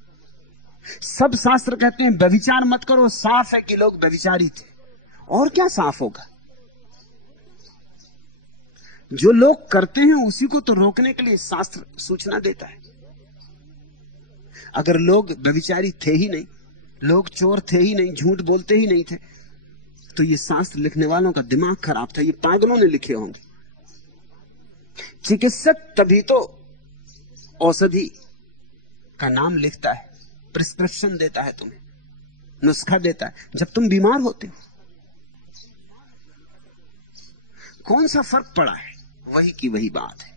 सब शास्त्र कहते हैं व्यभिचार मत करो, साफ है कि लोग व्यभिचारी थे। और क्या साफ होगा? जो लोग करते हैं उसी को तो रोकने के लिए शास्त्र सूचना देता है। अगर लोग व्यभिचारी थे ही नहीं, लोग चोर थे ही नहीं, झूठ बोलते ही नहीं थे, तो ये शास्त्र लिखने वालों का दिमाग खराब था, ये पागलों ने लिखे होंगे। चिकित्सक तभी तो औषधि का नाम लिखता है, प्रिस्क्रिप्शन देता है, तुम्हें नुस्खा देता है जब तुम बीमार होते हो। कौन सा फर्क पड़ा है? वही की वही बात है।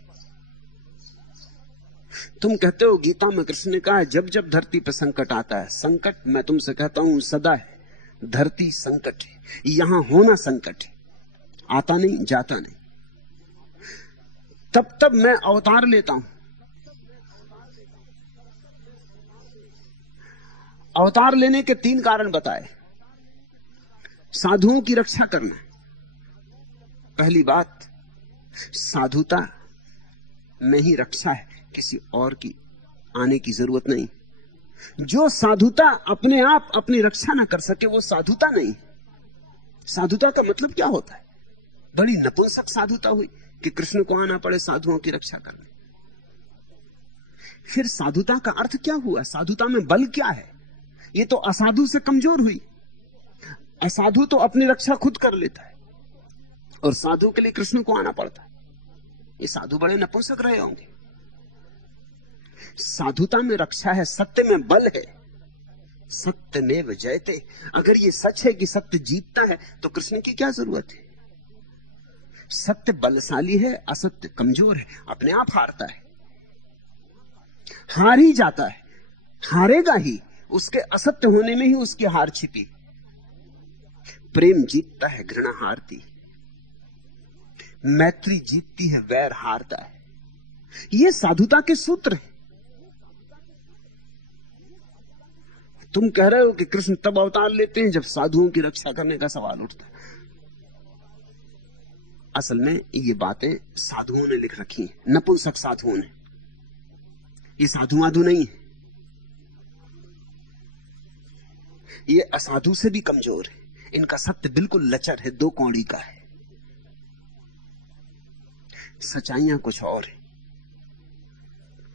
तुम कहते हो गीता में कृष्ण ने कहा है जब जब धरती पर संकट आता है, संकट मैं तुमसे कहता हूं सदा है। धरती संकट है, यहां होना संकट है, आता नहीं जाता नहीं। तब तब मैं अवतार लेता हूं। अवतार लेने के 3 कारण बताए। साधुओं की रक्षा करना, पहली बात, साधुता में ही रक्षा है, किसी और की आने की जरूरत नहीं। जो साधुता अपने आप अपनी रक्षा ना कर सके वो साधुता नहीं। साधुता का मतलब क्या होता है? बड़ी नपुंसक साधुता हुई कि कृष्ण को आना पड़े साधुओं की रक्षा करने। फिर साधुता का अर्थ क्या हुआ? साधुता में बल क्या है? ये तो असाधु से कमजोर हुई। असाधु तो अपनी रक्षा खुद कर लेता है और साधु के लिए कृष्ण को आना पड़ता है। ये साधु बड़े नपुंसक रहे होंगे। साधुता में रक्षा है, सत्य में बल है। सत्यमेव जयते। अगर ये सच है कि सत्य जीतता है तो कृष्ण की क्या जरूरत है? सत्य बलशाली है, असत्य कमजोर है, अपने आप हारता है, हार ही जाता है, हारेगा ही। उसके असत्य होने में ही उसकी हार छिपी। प्रेम जीतता है, घृणा हारती। मैत्री जीतती है, वैर हारता है। ये साधुता के सूत्र हैं। तुम कह रहे हो कि कृष्ण तब अवतार लेते हैं जब साधुओं की रक्षा करने का सवाल उठता है। असल में ये बातें साधुओं ने लिख रखी हैं, नपुंसक साधुओं ने। ये साधु माधु नहीं है, ये असाधु से भी कमजोर है। इनका सत्य बिल्कुल लचर है, 2 कौड़ी का है। सच्चाइयां कुछ और है।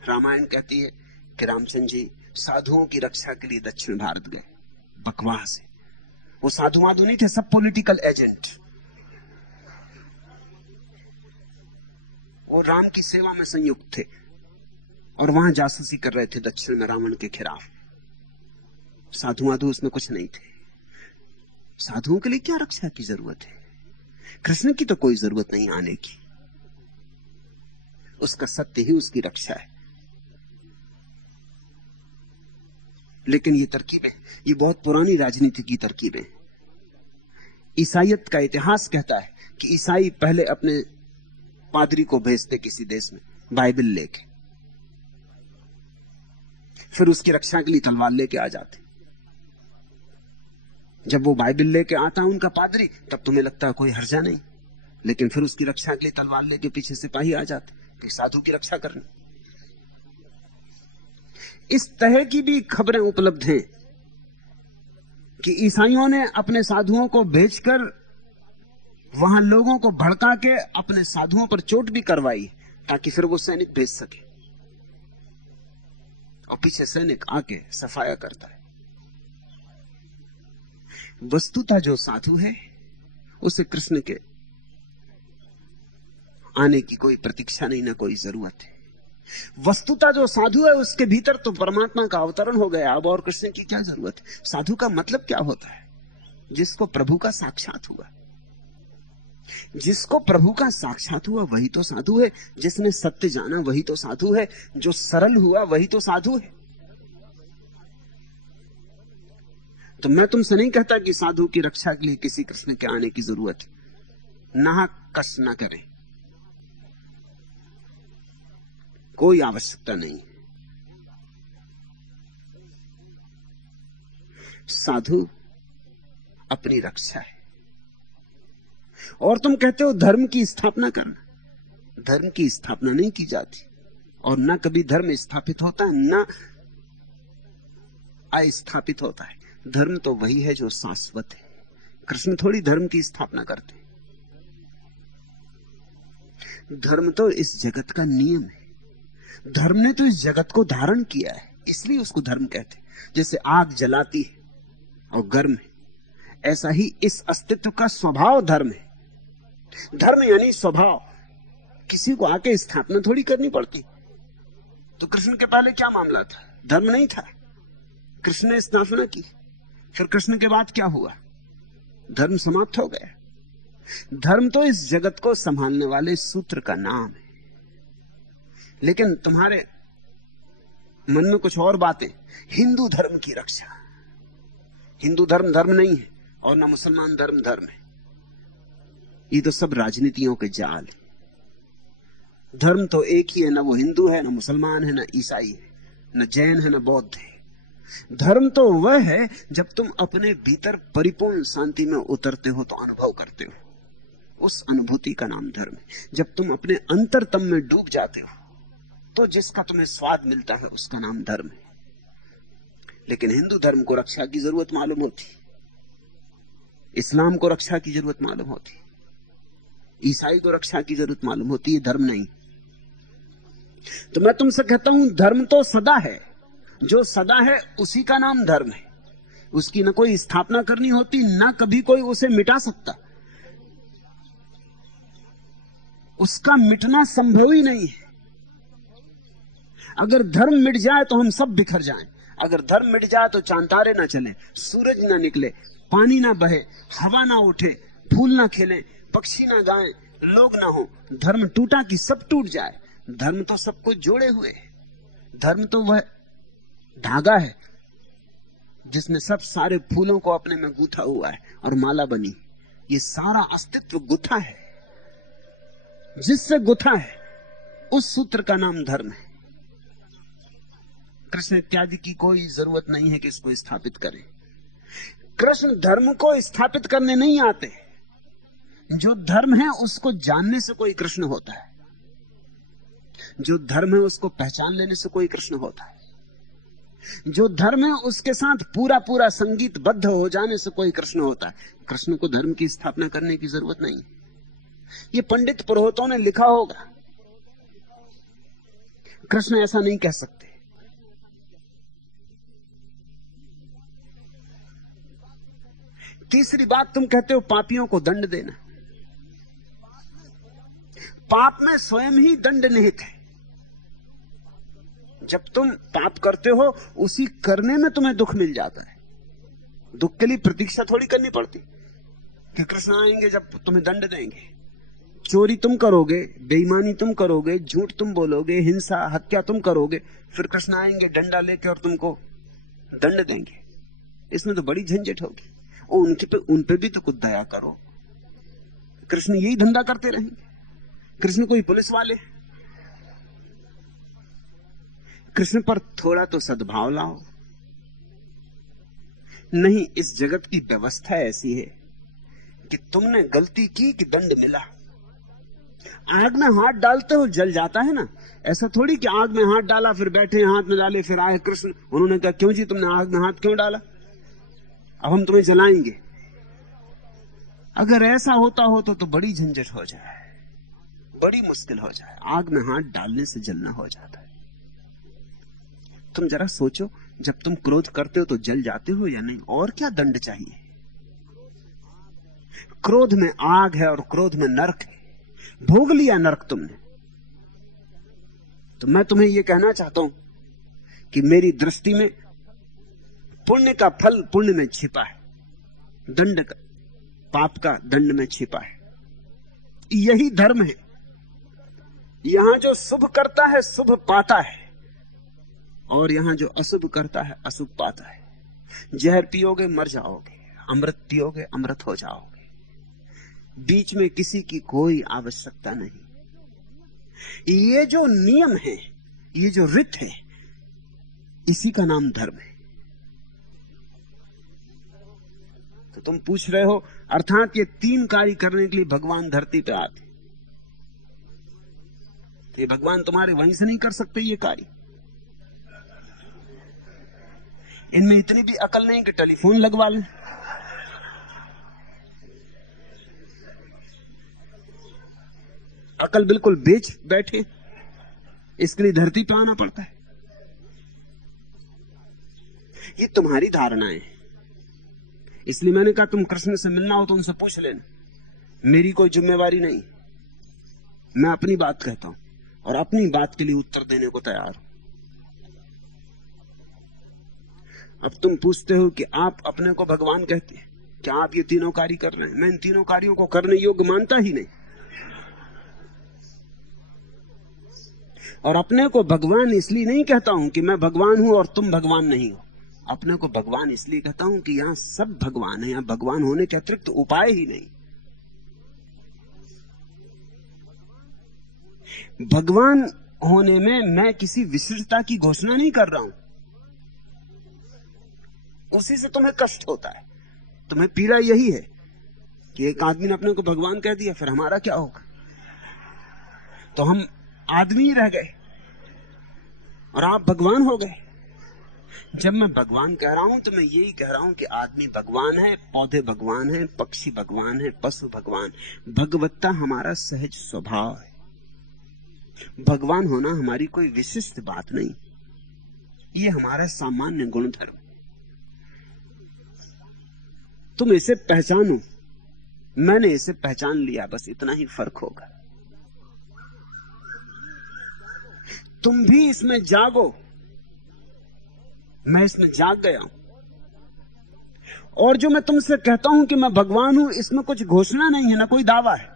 रामायण कहती है कि रामचंद्र जी साधुओं की रक्षा के लिए दक्षिण भारत गए। बकवास है। वो साधु माधु नहीं थे, सब पॉलिटिकल एजेंट। वो राम की सेवा में संयुक्त थे और वहां जासूसी कर रहे थे दक्षिण में रावण के खिलाफ। साधु माधु उसमें कुछ नहीं थे। साधुओं के लिए क्या रक्षा की जरूरत है? कृष्ण की तो कोई जरूरत नहीं आने की। उसका सत्य ही उसकी रक्षा है। लेकिन ये तरकीबें, ये बहुत पुरानी राजनीति की तरकीबें। ईसाईयत का इतिहास कहता है कि ईसाई पहले अपने पादरी को भेजते किसी देश में बाइबल लेके, फिर उसकी रक्षा के लिए तलवार लेके आ जाते। जब वो बाइबल लेके आता है उनका पादरी, तब तुम्हें लगता है कोई हर्जा नहीं, लेकिन फिर उसकी रक्षा के लिए तलवार लेके पीछे सिपाही आ जाते कि साधु की रक्षा करनी। इस तरह की भी खबरें उपलब्ध हैं कि ईसाइयों ने अपने साधुओं को भेजकर वहां लोगों को भड़का के अपने साधुओं पर चोट भी करवाई ताकि फिर वो सैनिक भेज सके, और पीछे सैनिक आके सफाया करता है। वस्तुतः जो साधु है उसे कृष्ण के आने की कोई प्रतीक्षा नहीं, ना कोई जरूरत है। वस्तुतः जो साधु है उसके भीतर तो परमात्मा का अवतरण हो गया, अब और कृष्ण की क्या जरूरत है? साधु का मतलब क्या होता है? जिसको प्रभु का साक्षात हुआ। जिसको प्रभु का साक्षात हुआ वही तो साधु है। जिसने सत्य जाना वही तो साधु है। जो सरल हुआ वही तो साधु है। तो मैं तुमसे नहीं कहता कि साधु की रक्षा के लिए किसी कृष्ण के आने की जरूरत है। नाहक कष्ट ना करें, कोई आवश्यकता नहीं। साधु अपनी रक्षा है। और तुम कहते हो धर्म की स्थापना करना। धर्म की स्थापना नहीं की जाती, और ना कभी धर्म स्थापित होता है, ना अस्थापित होता है। धर्म तो वही है जो शाश्वत है। कृष्ण थोड़ी धर्म की स्थापना करते। धर्म तो इस जगत का नियम है। धर्म ने तो इस जगत को धारण किया है, इसलिए उसको धर्म कहते। जैसे आग जलाती है और गर्म है, ऐसा ही इस अस्तित्व का स्वभाव धर्म है। धर्म यानी स्वभाव। किसी को आके स्थापना थोड़ी करनी पड़ती। तो कृष्ण के पहले क्या मामला था? धर्म नहीं था, कृष्ण ने स्थापना की। फिर कृष्ण के बाद क्या हुआ? धर्म समाप्त हो गया। धर्म तो इस जगत को संभालने वाले सूत्र का नाम है। लेकिन तुम्हारे मन में कुछ और बातें। हिंदू धर्म की रक्षा। हिंदू धर्म धर्म नहीं है, और ना मुसलमान धर्म धर्म है। ये तो सब राजनीतियों के जाल है। धर्म तो एक ही है, ना वो हिंदू है, ना मुसलमान है, ना ईसाई है, ना जैन है, ना बौद्ध है। धर्म तो वह है जब तुम अपने भीतर परिपूर्ण शांति में उतरते हो तो अनुभव करते हो, उस अनुभूति का नाम धर्म है। जब तुम अपने अंतरतम में डूब जाते हो तो जिसका तुम्हें स्वाद मिलता है उसका नाम धर्म है। लेकिन हिंदू धर्म को रक्षा की जरूरत मालूम होती, इस्लाम को रक्षा की जरूरत मालूम होती, ईसाई को रक्षा की जरूरत मालूम होती है, धर्म नहीं। तो मैं तुमसे कहता हूं धर्म तो सदा है। जो सदा है उसी का नाम धर्म है। उसकी न कोई स्थापना करनी होती, ना कभी कोई उसे मिटा सकता। उसका मिटना संभव ही नहीं है। अगर धर्म मिट जाए तो हम सब बिखर जाएं। अगर धर्म मिट जाए तो चांतारे ना चले, सूरज ना निकले, पानी ना बहे, हवा ना उठे, फूल ना खिले, पक्षी ना गाएं, लोग ना हो। धर्म टूटा कि सब टूट जाए। धर्म तो सबको जोड़े हुए है। धर्म तो वह धागा है जिसने सब सारे फूलों को अपने में गूंथा हुआ है और माला बनी। ये सारा अस्तित्व गुथा है। जिससे गुथा है उस सूत्र का नाम धर्म है। कृष्ण इत्यादि की कोई जरूरत नहीं है कि इसको स्थापित करें। कृष्ण धर्म को स्थापित करने नहीं आते। जो धर्म है उसको जानने से कोई कृष्ण होता है। जो धर्म है उसको पहचान लेने से कोई कृष्ण होता है। जो धर्म है उसके साथ पूरा पूरा संगीत बद्ध हो जाने से कोई कृष्ण होता है। कृष्ण को धर्म की स्थापना करने की जरूरत नहीं। ये पंडित पुरोहितों ने लिखा होगा, कृष्ण ऐसा नहीं कह सकते। तीसरी बात, तुम कहते हो पापियों को दंड देना। पाप में स्वयं ही दंड निहित है। जब तुम पाप करते हो उसी करने में तुम्हें दुख मिल जाता है। दुख के लिए प्रतीक्षा थोड़ी करनी पड़ती कि कृष्ण आएंगे जब तुम्हें दंड देंगे। चोरी तुम करोगे, बेईमानी तुम करोगे, झूठ तुम बोलोगे, हिंसा हत्या तुम करोगे, फिर कृष्ण आएंगे डंडा लेके और तुमको दंड देंगे। इसमें तो बड़ी झंझट होगी। उन पे भी तो कुछ दया करो। कृष्ण यही धंधा करते रहेंगे। कृष्ण कोई पुलिस वाले? कृष्ण पर थोड़ा तो सद्भाव लाओ। नहीं, इस जगत की व्यवस्था ऐसी है कि तुमने गलती की कि दंड मिला। आग में हाथ डालते हो जल जाता है ना। ऐसा थोड़ी कि आग में हाथ डाला फिर बैठे हाथ में डाले फिर आए कृष्ण, उन्होंने कहा क्यों जी तुमने आग में हाथ क्यों डाला, अब हम तुम्हें जलाएंगे। अगर ऐसा होता हो तो बड़ी झंझट हो जाए, बड़ी मुश्किल हो जाए। आग में हाथ डालने से जलना हो जाता है। तुम जरा सोचो, जब तुम क्रोध करते हो तो जल जाते हो या नहीं? और क्या दंड चाहिए? क्रोध में आग है और क्रोध में नरक है। भोग लिया नरक तुमने। तो मैं तुम्हें यह कहना चाहता हूं कि मेरी दृष्टि में पुण्य का फल पुण्य में छिपा है, दंड का पाप का दंड में छिपा है। यही धर्म है। यहां जो शुभ करता है शुभ पाता है, और यहां जो अशुभ करता है अशुभ पाता है। जहर पियोगे मर जाओगे, अमृत पियोगे अमृत हो जाओगे। बीच में किसी की कोई आवश्यकता नहीं। ये जो नियम है, ये जो रित है, इसी का नाम धर्म है। तो तुम पूछ रहे हो, अर्थात ये 3 कार्य करने के लिए भगवान धरती पे आते, तो ये भगवान तुम्हारे वहीं से नहीं कर सकते ये कार्य? इनमें इतनी भी अकल नहीं कि टेलीफोन लगवा लें। अकल बिल्कुल बेच बैठे, इसके लिए धरती पे आना पड़ता है। ये तुम्हारी धारणा है, इसलिए मैंने कहा तुम कृष्ण से मिलना हो तो उनसे पूछ लेना, मेरी कोई जिम्मेवारी नहीं। मैं अपनी बात कहता हूं और अपनी बात के लिए उत्तर देने को तैयार हूं। अब तुम पूछते हो कि आप अपने को भगवान कहते हैं, क्या आप ये तीनों कार्य कर रहे हैं? मैं इन तीनों कार्यों को करने योग्य मानता ही नहीं, और अपने को भगवान इसलिए नहीं कहता हूं कि मैं भगवान हूं और तुम भगवान नहीं हो। अपने को भगवान इसलिए कहता हूं कि यहां सब भगवान है, यहां भगवान होने के अतिरिक्त उपाय ही नहीं। भगवान होने में मैं किसी विशिष्टता की घोषणा नहीं कर रहा हूं, उसी से तुम्हें कष्ट होता है। तुम्हें पीड़ा यही है कि एक आदमी ने अपने को भगवान कह दिया, फिर हमारा क्या होगा? तो हम आदमी ही रह गए और आप भगवान हो गए। जब मैं भगवान कह रहा हूं तो मैं यही कह रहा हूं कि आदमी भगवान है, पौधे भगवान है, पक्षी भगवान है, पशु भगवान। भगवत्ता हमारा सहज स्वभाव है। भगवान होना हमारी कोई विशिष्ट बात नहीं, ये हमारा सामान्य गुणधर्म। तुम इसे पहचानो, मैंने इसे पहचान लिया, बस इतना ही फर्क होगा। तुम भी इसमें जागो, मैं इसमें जाग गया हूं। और जो मैं तुमसे कहता हूं कि मैं भगवान हूं, इसमें कुछ घोषणा नहीं है, ना कोई दावा है।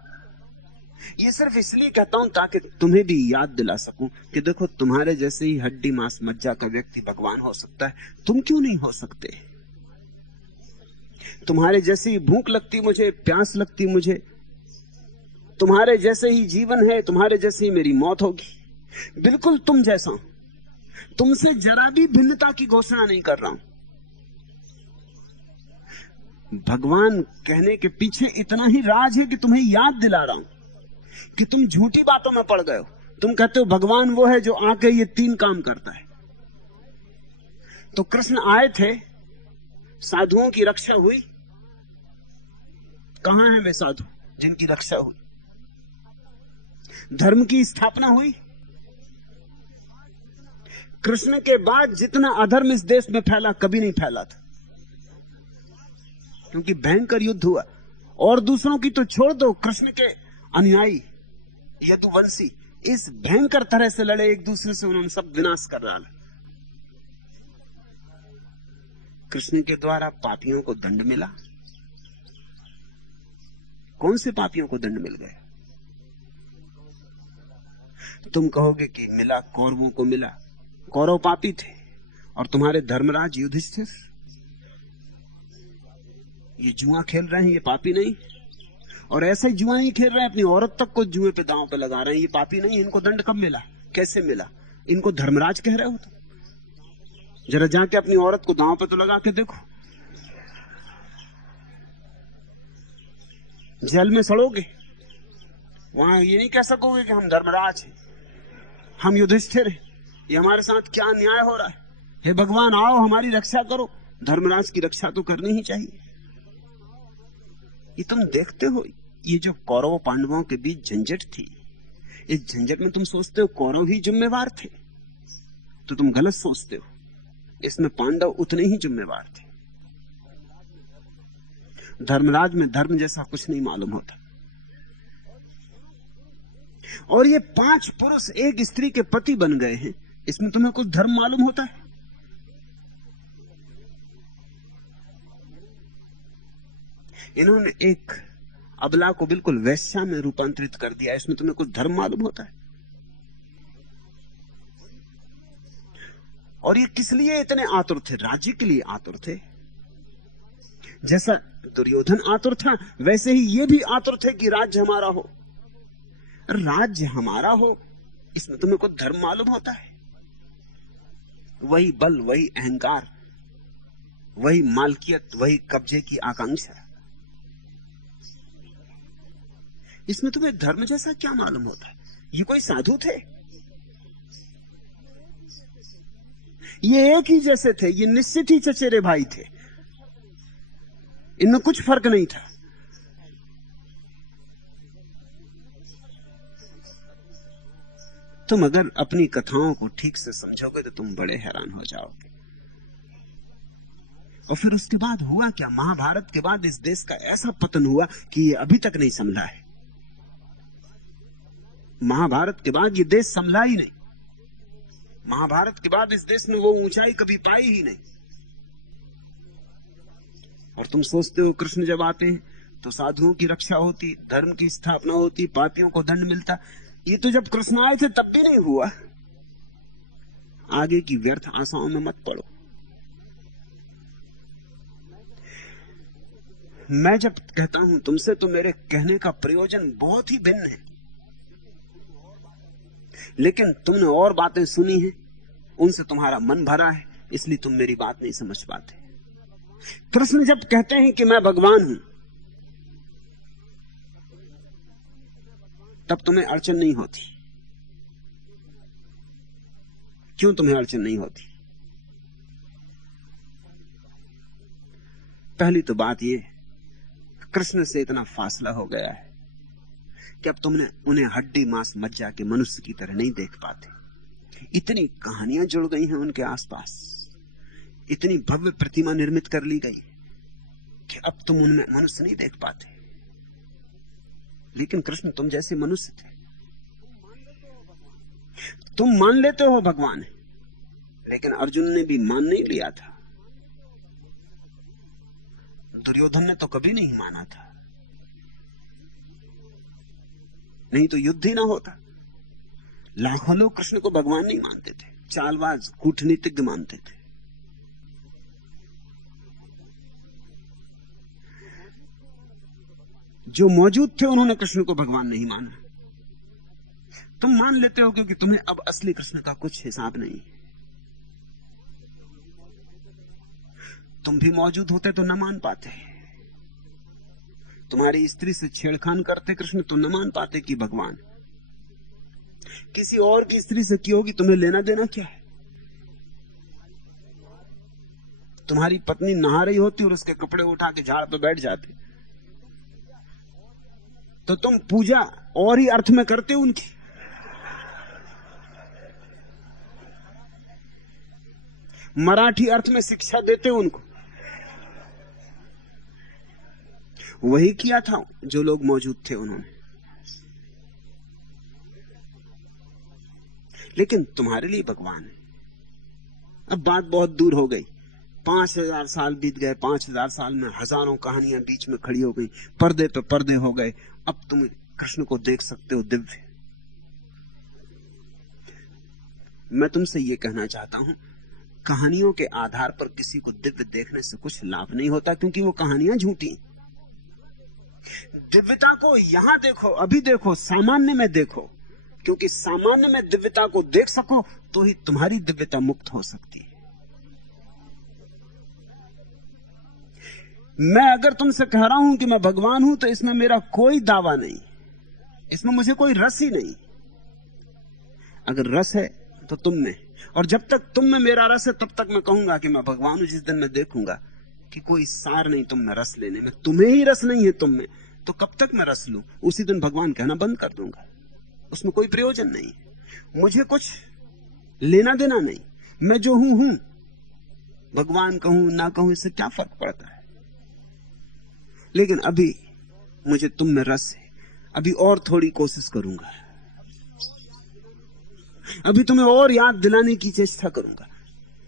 ये सिर्फ इसलिए कहता हूं ताकि तुम्हें भी याद दिला सकूं कि देखो, तुम्हारे जैसे ही हड्डी मांस मज्जा का व्यक्ति भगवान हो सकता है, तुम क्यों नहीं हो सकते? तुम्हारे जैसे ही भूख लगती मुझे, प्यास लगती मुझे, तुम्हारे जैसे ही जीवन है, तुम्हारे जैसे ही मेरी मौत होगी, बिल्कुल तुम जैसा। तुमसे जरा भी भिन्नता की घोषणा नहीं कर रहा हूं। भगवान कहने के पीछे इतना ही राज है कि तुम्हें याद दिला रहा हूं कि तुम झूठी बातों में पड़ गए हो। तुम कहते हो भगवान वो है जो आके ये 3 काम करता है। तो कृष्ण आए थे, साधुओं की रक्षा हुई। कहां है वे साधु जिनकी रक्षा हुई? धर्म की स्थापना हुई। कृष्ण के बाद जितना अधर्म इस देश में फैला, कभी नहीं फैला था, क्योंकि भयंकर युद्ध हुआ। और दूसरों की तो छोड़ दो, कृष्ण के अनुयायी यदुवंशी इस भयंकर तरह से लड़े एक दूसरे से, उन्होंने सब विनाश कर डाला। कृष्ण के द्वारा पापियों को दंड मिला। कौन से पापियों को दंड मिल गया? तुम कहोगे कि मिला, कौरवों को मिला। कौरव पापी थे और तुम्हारे धर्मराज युधिष्ठिर ये जुआ खेल रहे हैं, ये पापी नहीं? और ऐसा ही जुआ ही खेल रहे हैं, अपनी औरत तक को जुए पे दांव पे लगा रहे हैं, ये पापी नहीं? इनको दंड कब मिला, कैसे मिला? इनको धर्मराज कह रहे हो तुम? जरा जाके अपनी औरत को दांव पे तो लगा के देखो, जेल में सड़ोगे। वहां ये नहीं कह सकोगे कि हम धर्मराज हैं, हम युधिष्ठिर हैं, ये हमारे साथ क्या न्याय हो रहा है, हे भगवान आओ हमारी रक्षा करो। धर्मराज की रक्षा तो करनी ही चाहिए। ये तुम देखते हो, ये जो कौरव पांडवों के बीच झंझट थी, इस झंझट में तुम सोचते हो कौरव ही जिम्मेवार थे, तो तुम गलत सोचते हो। इसमें पांडव उतने ही जिम्मेवार थे। धर्मराज में धर्म जैसा कुछ नहीं मालूम होता। और ये 5 पुरुष एक स्त्री के पति बन गए हैं, इसमें तुम्हें कुछ धर्म मालूम होता है? इन्होंने एक अबला को बिल्कुल वैश्या में रूपांतरित कर दिया, इसमें तुम्हें कुछ धर्म मालूम होता है? और ये किस लिए इतने आतुर थे? राज्य के लिए आतुर थे। जैसा दुर्योधन आतुर था, वैसे ही ये भी आतुर थे कि राज्य हमारा हो। राज्य हमारा हो, इसमें तुम्हें कुछ धर्म मालूम होता है? वही बल, वही अहंकार वही मालकियत, वही कब्जे की आकांक्षा। इसमें तुम्हें धर्म जैसा क्या मालूम होता है? ये कोई साधु थे? ये एक ही जैसे थे, ये निश्चित ही चचेरे भाई थे, इनमें कुछ फर्क नहीं था। तुम अगर अपनी कथाओं को ठीक से समझोगे तो तुम बड़े हैरान हो जाओगे। और फिर उसके बाद हुआ क्या? महाभारत के बाद इस देश का ऐसा पतन हुआ कि ये अभी तक नहीं संभला है। महाभारत के बाद ये देश संभला ही नहीं। महाभारत के बाद इस देश ने वो ऊंचाई कभी पाई ही नहीं। और तुम सोचते हो कृष्ण जब आते हैं तो साधुओं की रक्षा होती, धर्म की स्थापना होती, पापियों को दंड मिलता। ये तो जब कृष्ण आए थे तब भी नहीं हुआ। आगे की व्यर्थ आशाओं में मत पड़ो। मैं जब कहता हूं तुमसे तो मेरे कहने का प्रयोजन बहुत ही भिन्न है, लेकिन तुमने और बातें सुनी हैं, उनसे तुम्हारा मन भरा है, इसलिए तुम मेरी बात नहीं समझ पाते। कृष्ण जब कहते हैं कि मैं भगवान हूं, तब तुम्हें अड़चन नहीं होती। क्यों तुम्हें अड़चन नहीं होती? पहली तो बात यह, कृष्ण से इतना फासला हो गया है कि अब तुमने उन्हें हड्डी मांस मज्जा के मनुष्य की तरह नहीं देख पाते। इतनी कहानियां जुड़ गई हैं उनके आसपास, इतनी भव्य प्रतिमा निर्मित कर ली गई कि अब तुम उनमें मनुष्य नहीं देख पाते। लेकिन कृष्ण तुम जैसे मनुष्य थे। तुम मान लेते हो भगवान है, लेकिन अर्जुन ने भी मान नहीं लिया था। दुर्योधन ने तो कभी नहीं माना था, नहीं तो युद्ध ही ना होता। लाखों लोग कृष्ण को भगवान नहीं मानते थे, चालबाज कूटनीतिज्ञ मानते थे। जो मौजूद थे उन्होंने कृष्ण को भगवान नहीं माना। तुम मान लेते हो क्योंकि तुम्हें अब असली कृष्ण का कुछ हिसाब नहीं। तुम भी मौजूद होते तो न मान पाते। तुम्हारी स्त्री से छेड़खान करते कृष्ण तो न मान पाते कि भगवान। किसी और की स्त्री से की होगी, तुम्हें लेना देना क्या है? तुम्हारी पत्नी नहा रही होती और उसके कपड़े उठा के झाड़ पे बैठ जाते, तो तुम पूजा और ही अर्थ में करते उनकी। मराठी अर्थ में शिक्षा देते उनको। वही किया था जो लोग मौजूद थे उन्होंने। लेकिन तुम्हारे लिए भगवान है। अब बात बहुत दूर हो गई। 5000 साल बीत गए। 5000 साल में हजारों कहानियां बीच में खड़ी हो गई, पर्दे पे पर्दे हो गए। अब तुम कृष्ण को देख सकते हो दिव्य। मैं तुमसे ये कहना चाहता हूं, कहानियों के आधार पर किसी को दिव्य देखने से कुछ लाभ नहीं होता, क्योंकि वो कहानियां झूठी। दिव्यता को यहां देखो, अभी देखो, सामान्य में देखो, क्योंकि सामान्य में दिव्यता को देख सको तो ही तुम्हारी दिव्यता मुक्त हो सकती है। मैं अगर तुमसे कह रहा हूं कि मैं भगवान हूं तो इसमें मेरा कोई दावा नहीं, इसमें मुझे कोई रस ही नहीं। अगर रस है तो तुम में, और जब तक तुम में मेरा रस है तब तक मैं कहूंगा कि मैं भगवान हूं। जिस दिन मैं देखूंगा कि कोई सार नहीं तुम में रस लेने में, तुम्हें ही रस नहीं है तुम में, तो कब तक मैं रस लूं? उसी दिन भगवान कहना बंद कर दूंगा। उसमें कोई प्रयोजन नहीं, मुझे कुछ लेना देना नहीं। मैं जो हूं, भगवान कहूं ना कहूं इससे क्या फर्क पड़ता है। लेकिन अभी मुझे तुम में रस है, अभी और थोड़ी कोशिश करूंगा, अभी तुम्हें और याद दिलाने की चेष्टा करूंगा,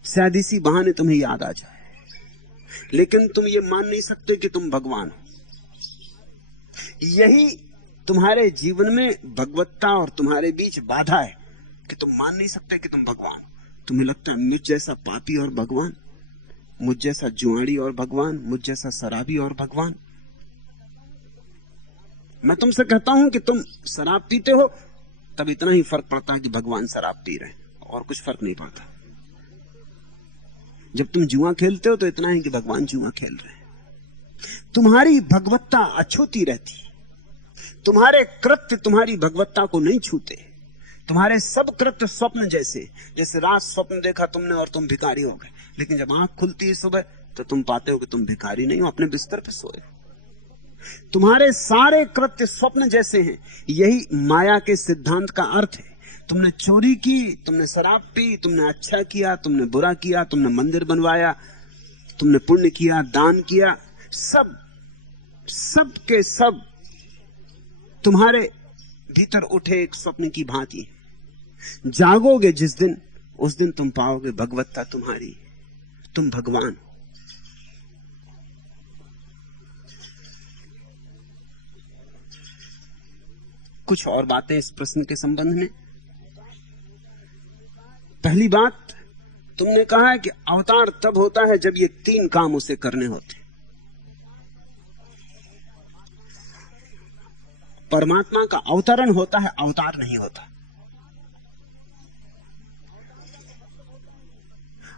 शायद इसी बहाने तुम्हें याद आ जाए। लेकिन तुम ये मान नहीं सकते कि तुम भगवान हो। यही तुम्हारे जीवन में भगवत्ता और तुम्हारे बीच बाधा है कि तुम मान नहीं सकते कि तुम भगवान हो। तुम्हें लगता है मुझ जैसा पापी और भगवान, मुझ जैसा जुआड़ी और भगवान, मुझ जैसा शराबी और भगवान। मैं तुमसे कहता हूं कि तुम शराब पीते हो, तब इतना ही फर्क पड़ता है कि भगवान शराब पी रहे हैं, और कुछ फर्क नहीं पड़ता। जब तुम जुआ खेलते हो तो इतना है कि भगवान जुआ खेल रहे हैं। तुम्हारी भगवत्ता अछूती रहती, तुम्हारे कृत्य तुम्हारी भगवत्ता को नहीं छूते। तुम्हारे सब कृत्य स्वप्न जैसे, जैसे रात स्वप्न देखा तुमने और तुम भिखारी हो गए, लेकिन जब आंख खुलती है सुबह तो तुम पाते हो कि तुम भिखारी नहीं हो, अपने बिस्तर पर सोए हो। तुम्हारे सारे कृत्य स्वप्न जैसे हैं। यही माया के सिद्धांत का अर्थ है। तुमने चोरी की, तुमने शराब पी, तुमने अच्छा किया, तुमने बुरा किया, तुमने मंदिर बनवाया, तुमने पुण्य किया, दान किया, सब के सब तुम्हारे भीतर उठे एक स्वप्न की भांति। जागोगे जिस दिन, उस दिन तुम पाओगे भगवत्ता तुम्हारी, तुम भगवान। कुछ और बातें इस प्रश्न के संबंध में। पहली बात, तुमने कहा है कि अवतार तब होता है जब ये 3 काम उसे करने होते। परमात्मा का अवतरण होता है, अवतार नहीं होता।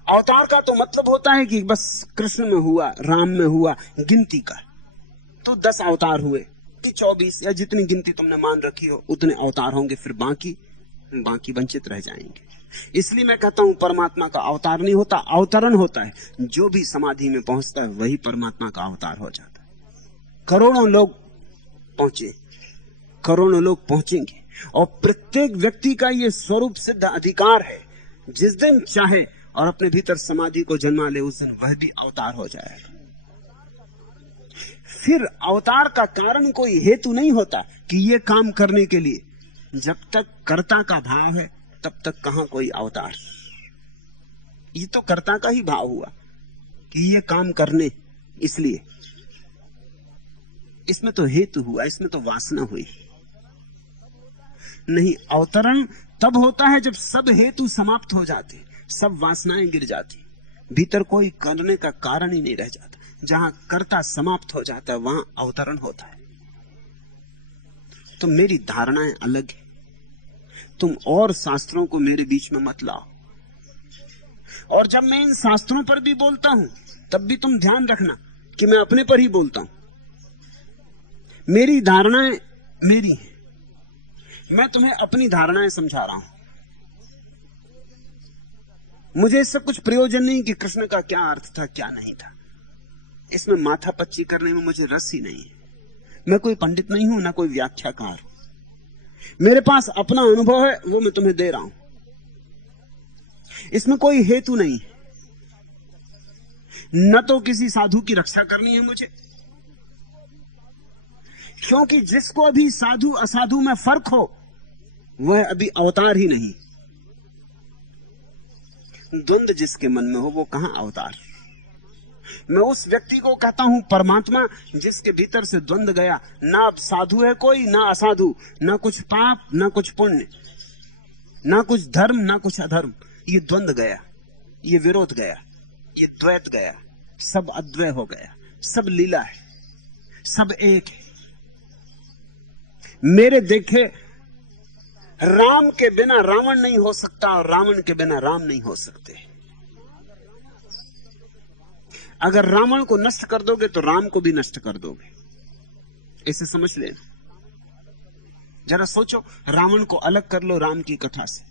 अवतार का तो मतलब होता है कि बस कृष्ण में हुआ, राम में हुआ, गिनती का तो 10 अवतार हुए कि 24 या जितनी गिनती तुमने मान रखी हो उतने अवतार होंगे, फिर बाकी वंचित रह जाएंगे। इसलिए मैं कहता हूं परमात्मा का अवतार नहीं होता, अवतरण होता है। जो भी समाधि में पहुंचता है वही परमात्मा का अवतार हो जाता है। करोड़ों लोग पहुंचे, करोड़ों लोग पहुंचेंगे, और प्रत्येक व्यक्ति का यह स्वरूप सिद्ध अधिकार है, जिस दिन चाहे और अपने भीतर समाधि को जन्मा ले, उस दिन वह भी अवतार हो जाएगा। फिर अवतार का कारण कोई हेतु नहीं होता कि यह काम करने के लिए। जब तक कर्ता का भाव है तब तक कहां कोई अवतार। ये तो कर्ता का ही भाव हुआ कि यह काम करने, इसलिए इसमें तो हेतु हुआ, इसमें तो वासना हुई नहीं। अवतरण तब होता है जब सब हेतु समाप्त हो जाते, सब वासनाएं गिर जाती, भीतर कोई करने का कारण ही नहीं रह जाता। जहां कर्ता समाप्त हो जाता है वहां अवतरण होता है। तो मेरी धारणाएं अलग है। तुम और शास्त्रों को मेरे बीच में मत लाओ। और जब मैं इन शास्त्रों पर भी बोलता हूं तब भी तुम ध्यान रखना कि मैं अपने पर ही बोलता हूं। मेरी धारणाएं मेरी हैं, मैं तुम्हें अपनी धारणाएं समझा रहा हूं। मुझे इससे कुछ प्रयोजन नहीं कि कृष्ण का क्या अर्थ था, क्या नहीं था। इसमें माथापच्ची करने में मुझे रस ही नहीं है। मैं कोई पंडित नहीं हूं, ना कोई व्याख्याकार। मेरे पास अपना अनुभव है, वो मैं तुम्हें दे रहा हूं। इसमें कोई हेतु नहीं है। न तो किसी साधु की रक्षा करनी है मुझे, क्योंकि जिसको अभी साधु असाधु में फर्क हो वह अभी अवतार ही नहीं। द्वंद जिसके मन में हो वो कहां अवतार। मैं उस व्यक्ति को कहता हूं परमात्मा जिसके भीतर से द्वंद गया। ना अब साधु है कोई, ना असाधु, ना कुछ पाप, ना कुछ पुण्य, ना कुछ धर्म, ना कुछ अधर्म। ये द्वंद गया, ये विरोध गया, ये द्वैत गया, सब अद्वय हो गया, सब लीला है, सब एक है। मेरे देखे राम के बिना रावण नहीं हो सकता और रावण के बिना राम नहीं हो सकते। अगर रावण को नष्ट कर दोगे तो राम को भी नष्ट कर दोगे, इसे समझ लेना। जरा सोचो, रावण को अलग कर लो राम की कथा से,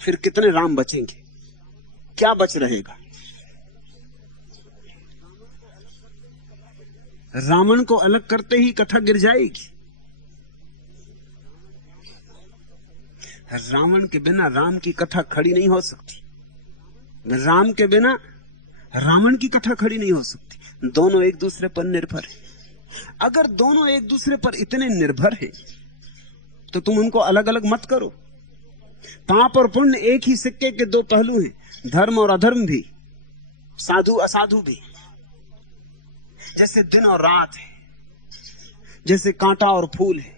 फिर कितने राम बचेंगे? क्या बच रहेगा? रावण को अलग करते ही कथा गिर जाएगी। रावण के बिना राम की कथा खड़ी नहीं हो सकती, राम के बिना रावण की कथा खड़ी नहीं हो सकती। दोनों एक दूसरे पर निर्भर हैं। अगर दोनों एक दूसरे पर इतने निर्भर हैं तो तुम उनको अलग अलग मत करो। पाप और पुण्य एक ही सिक्के के दो पहलू हैं, धर्म और अधर्म भी, साधु असाधु भी। जैसे दिन और रात है, जैसे कांटा और फूल है,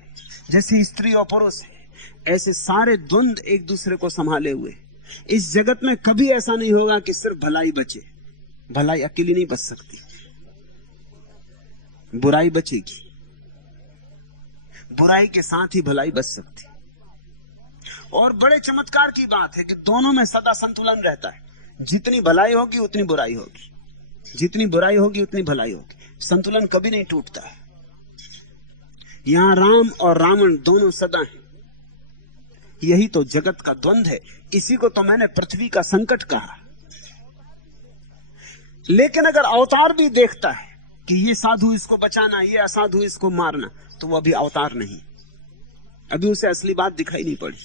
जैसे स्त्री और पुरुष है, ऐसे सारे द्वंद एक दूसरे को संभाले हुए। इस जगत में कभी ऐसा नहीं होगा कि सिर्फ भलाई बचे। भलाई अकेली नहीं बच सकती, बुराई बचेगी, बुराई के साथ ही भलाई बच सकती। और बड़े चमत्कार की बात है कि दोनों में सदा संतुलन रहता है। जितनी भलाई होगी उतनी बुराई होगी, जितनी बुराई होगी उतनी भलाई होगी। संतुलन कभी नहीं टूटता। यहां राम और रावण दोनों सदा हैं। यही तो जगत का द्वंद्व है। इसी को तो मैंने पृथ्वी का संकट कहा। लेकिन अगर अवतार भी देखता है कि ये साधु इसको बचाना, ये असाधु इसको मारना, तो वो अभी अवतार नहीं। अभी उसे असली बात दिखाई नहीं पड़ी।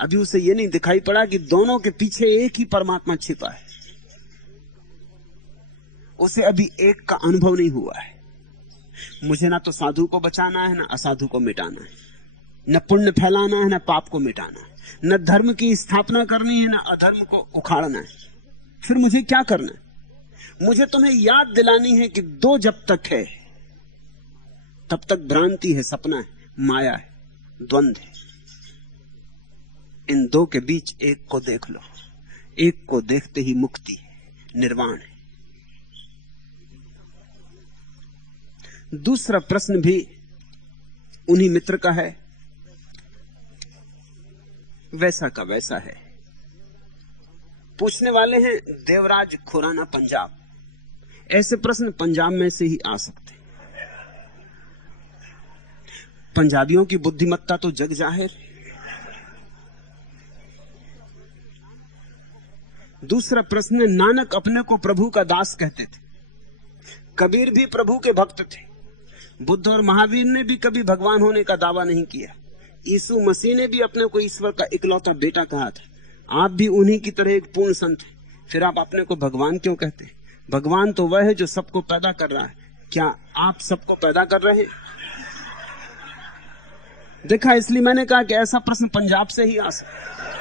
अभी उसे ये नहीं दिखाई पड़ा कि दोनों के पीछे एक ही परमात्मा छिपा है। उसे अभी एक का अनुभव नहीं हुआ है। मुझे ना तो साधु को बचाना है, ना असाधु को मिटाना है, न पुण्य फैलाना है, न पाप को मिटाना है, न धर्म की स्थापना करनी है, न अधर्म को उखाड़ना है। फिर मुझे क्या करना है? मुझे तुम्हें याद दिलानी है कि दो जब तक है तब तक भ्रांति है, सपना है, माया है, द्वंद्व है। इन दो के बीच एक को देख लो। एक को देखते ही मुक्ति है, निर्वाण है। दूसरा प्रश्न भी उन्हीं मित्र का है, वैसा का वैसा है। पूछने वाले हैं देवराज खुराना, पंजाब। ऐसे प्रश्न पंजाब में से ही आ सकते हैं। पंजाबियों की बुद्धिमत्ता तो जग जाहिर है। दूसरा प्रश्न है, नानक अपने को प्रभु का दास कहते थे, कबीर भी प्रभु के भक्त थे, बुद्ध और महावीर ने भी कभी भगवान होने का दावा नहीं किया, यीशु मसीह ने भी अपने को ईश्वर का इकलौता बेटा कहा था। आप भी उन्हीं की तरह एक पूर्ण संत हैं, फिर आप अपने को भगवान क्यों कहते हैं? भगवान तो वह है जो सबको पैदा कर रहा है। क्या आप सबको पैदा कर रहे हैं? देखा, इसलिए मैंने कहा कि ऐसा प्रश्न पंजाब से ही आ सकता।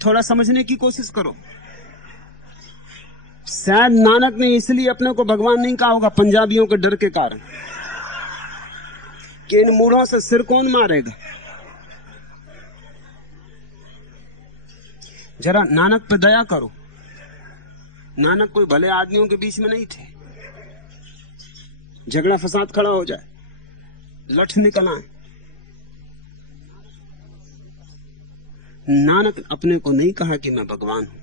थोड़ा समझने की कोशिश करो। शायद नानक ने इसलिए अपने को भगवान नहीं कहा होगा पंजाबियों के डर के कारण कि इन मूढ़ों से सिर कौन मारेगा। जरा नानक पे दया करो। नानक कोई भले आदमियों के बीच में नहीं थे। झगड़ा फसाद खड़ा हो जाए, लठ निकल आए, नानक अपने को नहीं कहा कि मैं भगवान हूं।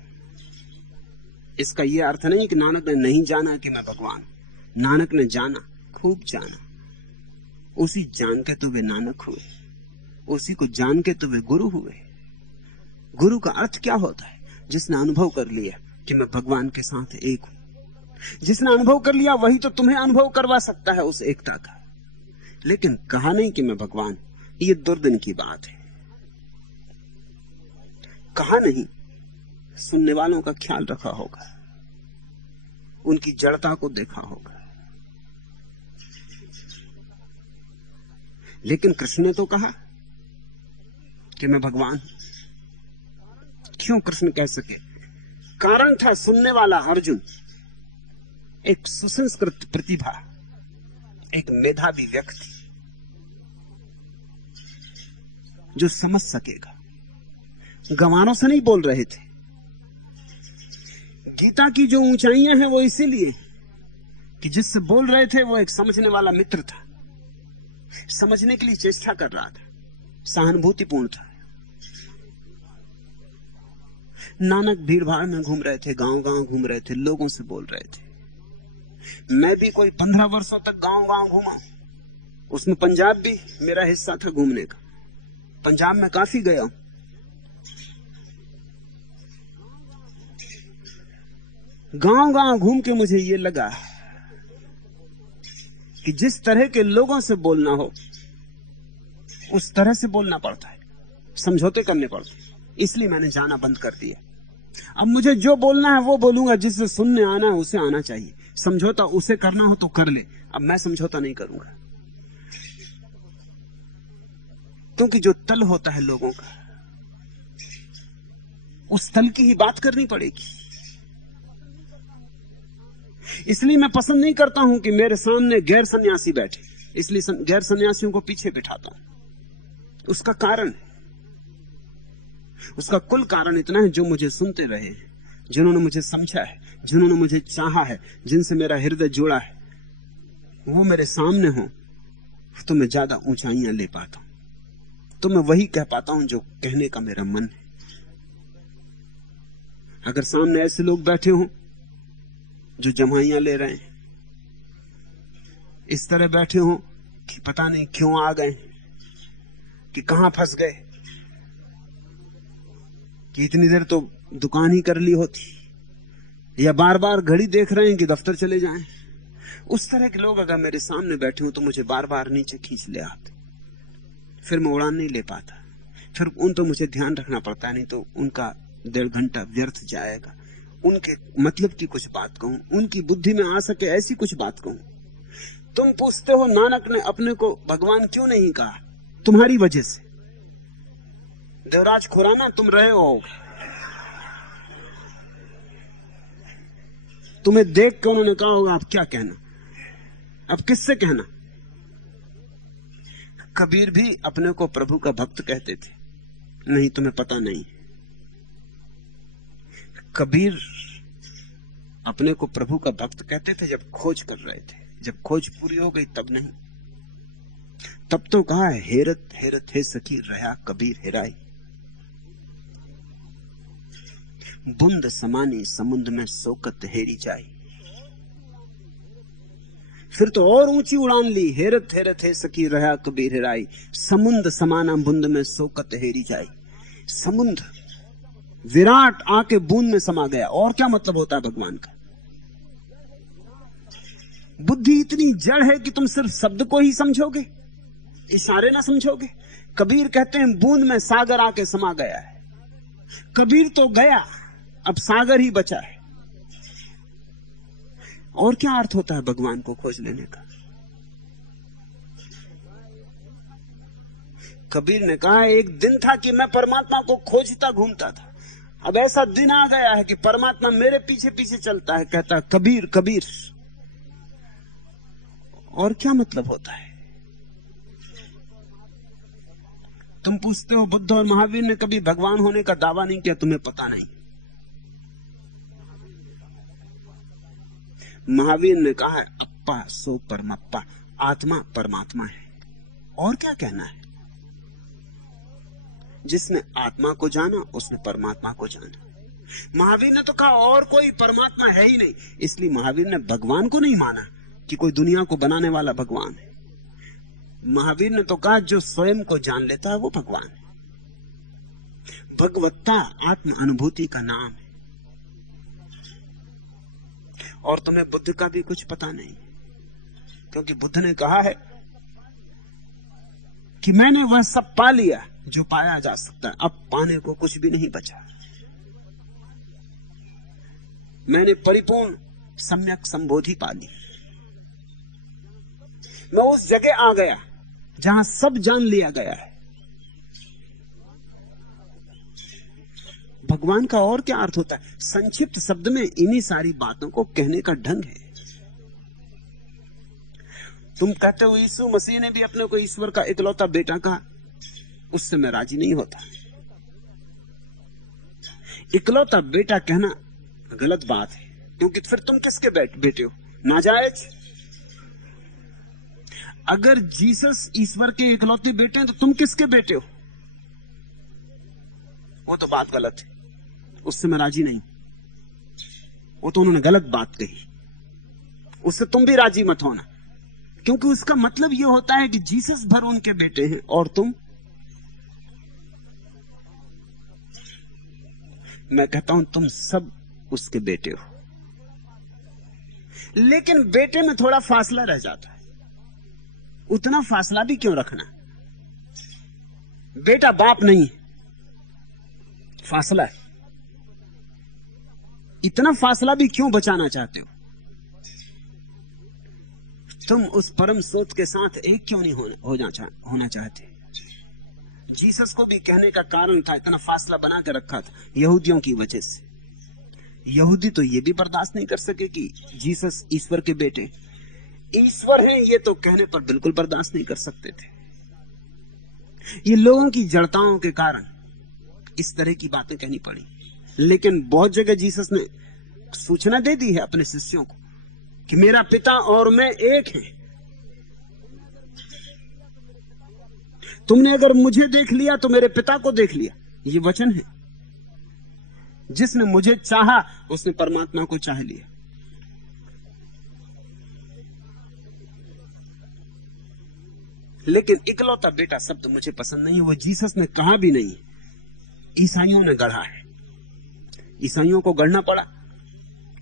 इसका यह अर्थ नहीं कि नानक ने नहीं जाना कि मैं भगवान हूं। नानक ने जाना, खूब जाना। उसी जान के तो वे नानक हुए, उसी को जान के तो वे गुरु हुए। गुरु का अर्थ क्या होता है? जिसने अनुभव कर लिया कि मैं भगवान के साथ एक हूं। जिसने अनुभव कर लिया वही तो तुम्हें अनुभव करवा सकता है उस एकता का। लेकिन कहा नहीं कि मैं भगवान हूं, ये दुर्दिन की बात है। कहा नहीं, सुनने वालों का ख्याल रखा होगा, उनकी जड़ता को देखा होगा। लेकिन कृष्ण ने तो कहा कि मैं भगवान हूं। क्यों कृष्ण कह सके? कारण था, सुनने वाला अर्जुन एक सुसंस्कृत प्रतिभा, एक मेधावी व्यक्ति जो समझ सकेगा। गंवारों से नहीं बोल रहे थे। गीता की जो ऊंचाइयां हैं वो इसीलिए कि जिससे बोल रहे थे वो एक समझने वाला मित्र था, समझने के लिए चेष्टा कर रहा था, सहानुभूतिपूर्ण था। नानक भीड़ भाड़ में घूम रहे थे, गांव गांव घूम रहे थे, लोगों से बोल रहे थे। मैं भी कोई 15 वर्षों तक गांव गांव घूमा, उसमें पंजाब भी मेरा हिस्सा था घूमने का। पंजाब में काफी गया हूं। गांव गांव घूम के मुझे ये लगा कि जिस तरह के लोगों से बोलना हो उस तरह से बोलना पड़ता है, समझौते करने पड़ते हैं। इसलिए मैंने जाना बंद कर दिया। अब मुझे जो बोलना है वो बोलूंगा, जिससे सुनने आना है उसे आना चाहिए। समझौता उसे करना हो तो कर ले। अब मैं समझौता नहीं करूंगा, क्योंकि जो तल होता है लोगों का, उस तल की ही बात करनी पड़ेगी। इसलिए मैं पसंद नहीं करता हूं कि मेरे सामने गैर सन्यासी बैठे, इसलिए गैर सन्यासियों को पीछे बिठाता हूं। उसका कारण है, उसका कुल कारण इतना है, जो मुझे सुनते रहे, जिन्होंने मुझे समझा है, जिन्होंने मुझे चाहा है, जिनसे मेरा हृदय जुड़ा है, वो मेरे सामने हो तो मैं ज्यादा ऊंचाइयां ले पाता हूं। तो मैं वही कह पाता हूं जो कहने का मेरा मन है। अगर सामने ऐसे लोग बैठे हों जो जमाइयां ले रहे हैं, इस तरह बैठे हों कि पता नहीं क्यों आ गए, कि कहां फंस गए, कि इतनी देर तो दुकान ही कर ली होती, या बार बार घड़ी देख रहे हैं कि दफ्तर चले जाएं, उस तरह के लोग अगर मेरे सामने बैठे हो तो मुझे बार बार नीचे खींच ले आते। फिर मैं उड़ान नहीं ले पाता, फिर उन तो मुझे ध्यान रखना पड़ता है, नहीं तो उनका 1.5 घंटा व्यर्थ जाएगा। उनके मतलब की कुछ बात कहूं, उनकी बुद्धि में आ सके ऐसी कुछ बात कहूं। तुम पूछते हो नानक ने अपने को भगवान क्यों नहीं कहा? तुम्हारी वजह से। देवराज खुराना तुम रहे हो, तुम्हें देख के उन्होंने कहा होगा अब क्या कहना, अब किससे कहना। कबीर भी अपने को प्रभु का भक्त कहते थे, नहीं तुम्हें पता नहीं। कबीर अपने को प्रभु का भक्त कहते थे जब खोज कर रहे थे, जब खोज पूरी हो गई तब नहीं। तब तो कहा है हेरत हेरत हे सखी रहा कबीर हेराई, बूंद समानी समुद्र में सोकत हेरी जाई। फिर तो और ऊंची उड़ान ली, हेरत हेरत हे सखी रहा कबीर हेराई, समुद्र समाना बूंद में सोकत हेरी जाई। समुद्र विराट आके बूंद में समा गया, और क्या मतलब होता है भगवान का? बुद्धि इतनी जड़ है कि तुम सिर्फ शब्द को ही समझोगे, इशारे ना समझोगे। कबीर कहते हैं बूंद में सागर आके समा गया है। कबीर तो गया, अब सागर ही बचा है। और क्या अर्थ होता है भगवान को खोज लेने का? कबीर ने कहा एक दिन था कि मैं परमात्मा को खोजता घूमता था, अब ऐसा दिन आ गया है कि परमात्मा मेरे पीछे पीछे चलता है, कहता है कबीर कबीर। और क्या मतलब होता है? तुम पूछते हो बुद्ध और महावीर ने कभी भगवान होने का दावा नहीं किया, तुम्हें पता नहीं। महावीर ने कहा है अप्पा सो परमप्पा, आत्मा परमात्मा है। और क्या कहना है? जिसने आत्मा को जाना उसने परमात्मा को जाना। महावीर ने तो कहा और कोई परमात्मा है ही नहीं, इसलिए महावीर ने भगवान को नहीं माना कि कोई दुनिया को बनाने वाला भगवान है। महावीर ने तो कहा जो स्वयं को जान लेता है वो भगवान है। भगवत्ता आत्म अनुभूति का नाम है। और तुम्हें बुद्ध का भी कुछ पता नहीं, क्योंकि बुद्ध ने कहा है कि मैंने वह सब पा लिया जो पाया जा सकता है, अब पाने को कुछ भी नहीं बचा। मैंने परिपूर्ण सम्यक संबोधि पा ली। मैं उस जगह आ गया जहां सब जान लिया गया है। भगवान का और क्या अर्थ होता है? संक्षिप्त शब्द में इन्हीं सारी बातों को कहने का ढंग है। तुम कहते हो यीशु मसीह ने भी अपने को ईश्वर का इकलौता बेटा कहा, उससे मैं राजी नहीं होता। इकलौता बेटा कहना गलत बात है, क्योंकि फिर तुम किसके बेटे हो? नाजायज। अगर जीसस ईश्वर के इकलौते बेटे हैं तो तुम किसके बेटे हो? वो तो बात गलत है, उससे मैं राजी नहीं। वो तो उन्होंने गलत बात कही, उससे तुम भी राजी मत होना, क्योंकि उसका मतलब यह होता है कि जीसस भर उनके बेटे हैं और तुम। मैं कहता हूं तुम सब उसके बेटे हो, लेकिन बेटे में थोड़ा फासला रह जाता है। उतना फासला भी क्यों रखना? बेटा बाप नहीं, फासला है। इतना फासला भी क्यों बचाना चाहते हो? तुम उस परम स्रोत के साथ एक क्यों नहीं होना चाहते? जीसस को भी कहने का कारण था, इतना फासला बना के रखा था यहूदियों की वजह से। यहूदी तो ये भी बर्दाश्त नहीं कर सके कि जीसस ईश्वर के बेटे ईश्वर हैं, ये तो कहने पर बिल्कुल बर्दाश्त नहीं कर सकते थे। ये लोगों की जड़ताओं के कारण इस तरह की बातें कहनी पड़ी। लेकिन बहुत जगह जीसस ने सूचना दे दी है अपने शिष्यों को कि मेरा पिता और मैं एक हैं। तुमने अगर मुझे देख लिया तो मेरे पिता को देख लिया, ये वचन है। जिसने मुझे चाहा उसने परमात्मा को चाह लिया। लेकिन इकलौता बेटा शब्द मुझे पसंद नहीं है, वो जीसस ने कहा भी नहीं, ईसाइयों ने गढ़ा है। ईसाइयों को गढ़ना पड़ा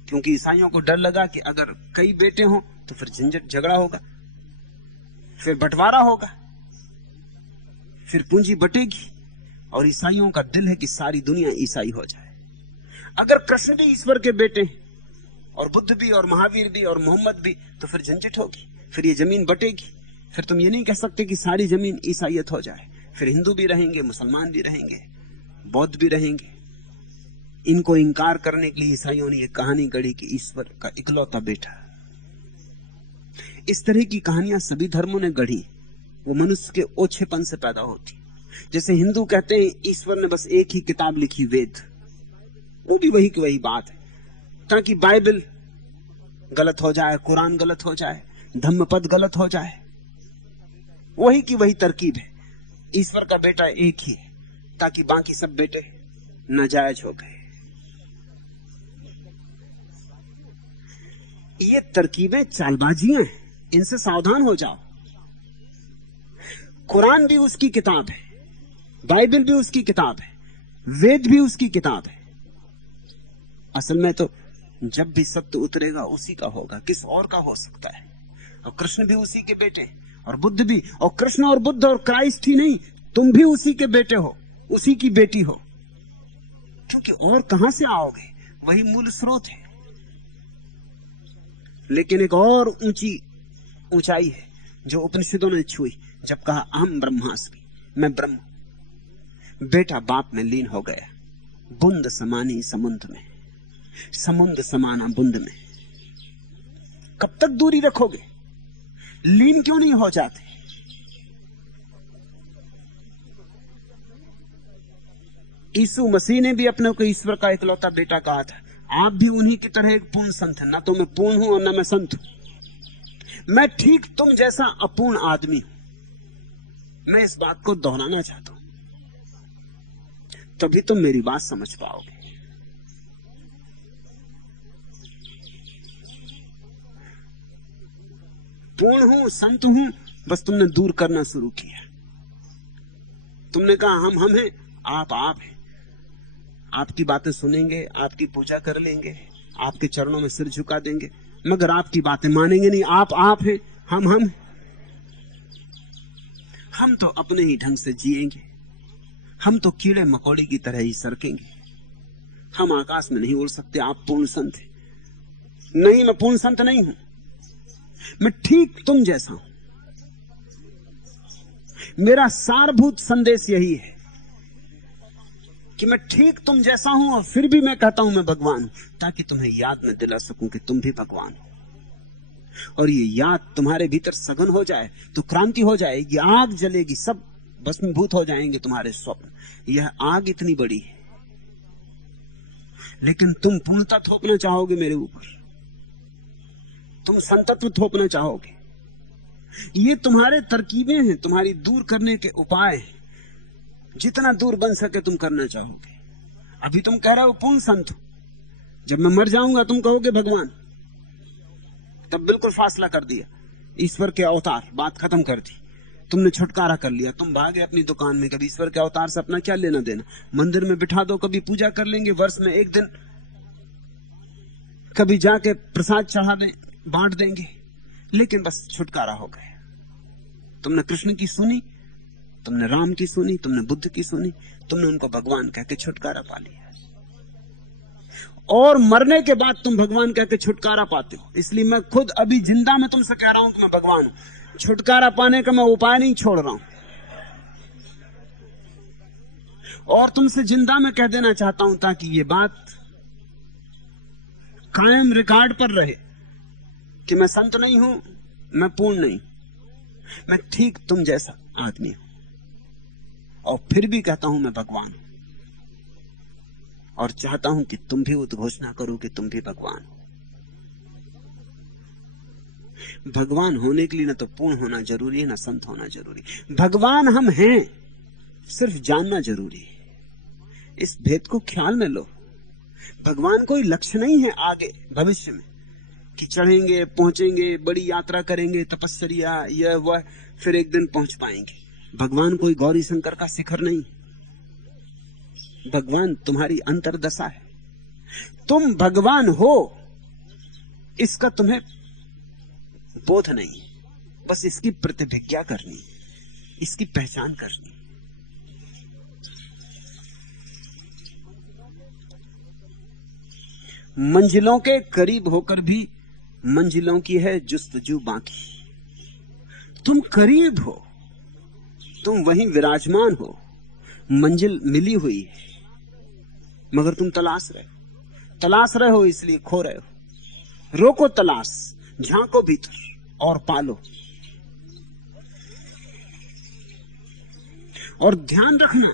क्योंकि ईसाइयों को डर लगा कि अगर कई बेटे हों तो फिर झंझट झगड़ा होगा, फिर बंटवारा होगा, फिर पूंजी बटेगी, और ईसाइयों का दिल है कि सारी दुनिया ईसाई हो जाए। अगर कृष्ण भी ईश्वर के बेटे हैं और बुद्ध भी और महावीर भी और मोहम्मद भी, तो फिर झंझट होगी, फिर ये जमीन बटेगी। फिर तुम ये नहीं कह सकते कि सारी जमीन ईसाइयत हो जाए। फिर हिंदू भी रहेंगे, मुसलमान भी रहेंगे, बौद्ध भी रहेंगे। इनको इंकार करने के लिए ईसाइयों ने ये कहानी गढ़ी कि ईश्वर का इकलौता बेटा। इस तरह की कहानियां सभी धर्मों ने गढ़ी, वो मनुष्य के ओछेपन से पैदा होती। जैसे हिंदू कहते हैं ईश्वर ने बस एक ही किताब लिखी, वेद, वो भी वही की वही बात है, ताकि बाइबल गलत हो जाए, कुरान गलत हो जाए, धम्मपद गलत हो जाए। वही की वही तरकीब है। ईश्वर का बेटा एक ही है ताकि बाकी सब बेटे नाजायज हो गए। ये तरकीबें चालबाजियां हैं, इनसे सावधान हो जाओ। कुरान भी उसकी किताब है, बाइबल भी उसकी किताब है, वेद भी उसकी किताब है। असल में तो जब भी सत्य उतरेगा उसी का होगा, किस और का हो सकता है। और कृष्ण भी उसी के बेटे हैं, और बुद्ध भी, और कृष्ण और बुद्ध और क्राइस्ट ही नहीं, तुम भी उसी के बेटे हो, उसी की बेटी हो, क्योंकि और कहां से आओगे, वही मूल स्रोत है। लेकिन एक और ऊंचाई है जो उपनिषदों ने छुई, जब कहा अहम ब्रह्मास्मि, मैं ब्रह्म। बेटा बाप में लीन हो गया, बूंद समानी समुद्र में, समुद्र समाना बूंद में। कब तक दूरी रखोगे? लीन क्यों नहीं हो जाते? यीशु मसीह ने भी अपने को ईश्वर का इकलौता बेटा कहा था। आप भी उन्हीं की तरह एक पूर्ण संत है। ना तो मैं पूर्ण हूं और ना मैं संत हूं, मैं ठीक तुम जैसा अपूर्ण आदमी हूं। मैं इस बात को दोहराना चाहता हूं, तभी तुम मेरी बात समझ पाओगे। पूर्ण हूं, संत हूं, बस तुमने दूर करना शुरू किया। तुमने कहा हम हैं, आप हैं। आपकी बातें सुनेंगे, आपकी पूजा कर लेंगे, आपके चरणों में सिर झुका देंगे, मगर आपकी बातें मानेंगे नहीं। आप हैं, हम तो अपने ही ढंग से जिएंगे, हम तो कीड़े मकोड़े की तरह ही सरकेंगे, हम आकाश में नहीं उड़ सकते। आप पूर्ण संत हैं। नहीं, मैं पूर्ण संत नहीं हूं, मैं ठीक तुम जैसा हूं। मेरा सारभूत संदेश यही है कि मैं ठीक तुम जैसा हूं, और फिर भी मैं कहता हूं मैं भगवान हूं, ताकि तुम्हें याद में दिला सकूं कि तुम भी भगवान हो। और ये याद तुम्हारे भीतर सघन हो जाए तो क्रांति हो जाएगी, आग जलेगी, सब भस्मीभूत हो जाएंगे तुम्हारे स्वप्न। यह आग इतनी बड़ी है, लेकिन तुम पूर्णता थोपना चाहोगे मेरे ऊपर, तुम संतत्व थोपना चाहोगे। ये तुम्हारे तरकीबें हैं, तुम्हारी दूर करने के उपाय हैं। जितना दूर बन सके तुम करना चाहोगे। अभी तुम कह रहे हो पूर्ण संत हो, जब मैं मर जाऊंगा तुम कहोगे भगवान। तब बिल्कुल फासला कर दिया, ईश्वर के अवतार, बात खत्म कर दी। तुमने छुटकारा कर लिया, तुम भागे अपनी दुकान में। कभी ईश्वर के अवतार से अपना क्या लेना देना? मंदिर में बिठा दो, कभी पूजा कर लेंगे वर्ष में एक दिन, कभी जाके प्रसाद चढ़ा दें, बांट देंगे, लेकिन बस छुटकारा हो गया। तुमने कृष्ण की सुनी, तुमने राम की सुनी, तुमने बुद्ध की सुनी, तुमने उनको भगवान कहकर छुटकारा पा लिया, और मरने के बाद तुम भगवान कहकर छुटकारा पाते हो। इसलिए मैं खुद अभी जिंदा में तुमसे कह रहा हूं कि मैं भगवान हूं। छुटकारा पाने का मैं उपाय नहीं छोड़ रहा हूं, और तुमसे जिंदा में कह देना चाहता हूं ताकि ये बात कायम रिकॉर्ड पर रहे कि मैं संत नहीं हूं, मैं पूर्ण नहीं, मैं ठीक तुम जैसा आदमी हूं, और फिर भी कहता हूं मैं भगवान हूं, और चाहता हूं कि तुम भी उद्घोषणा करो कि तुम भी भगवान हो। भगवान होने के लिए ना तो पूर्ण होना जरूरी है, ना संत होना जरूरी। भगवान हम हैं, सिर्फ जानना जरूरी है। इस भेद को ख्याल में लो। भगवान कोई लक्ष्य नहीं है आगे भविष्य में कि चढ़ेंगे, पहुंचेंगे, बड़ी यात्रा करेंगे, तपस्या, यह वह, फिर एक दिन पहुंच पाएंगे। भगवान कोई गौरी शंकर का शिखर नहीं। भगवान तुम्हारी अंतर्दशा है। तुम भगवान हो इसका तुम्हें बोध नहीं, बस इसकी प्रतिभिज्ञा करनी, इसकी पहचान करनी। मंजिलों के करीब होकर भी मंजिलों की है जुस्तजू बाकी। तुम करीब हो, तुम वहीं विराजमान हो, मंजिल मिली हुई है, मगर तुम तलाश रहे हो, इसलिए खो रहे हो। रोको तलाश, झांको भीतर और पालो। और ध्यान रखना,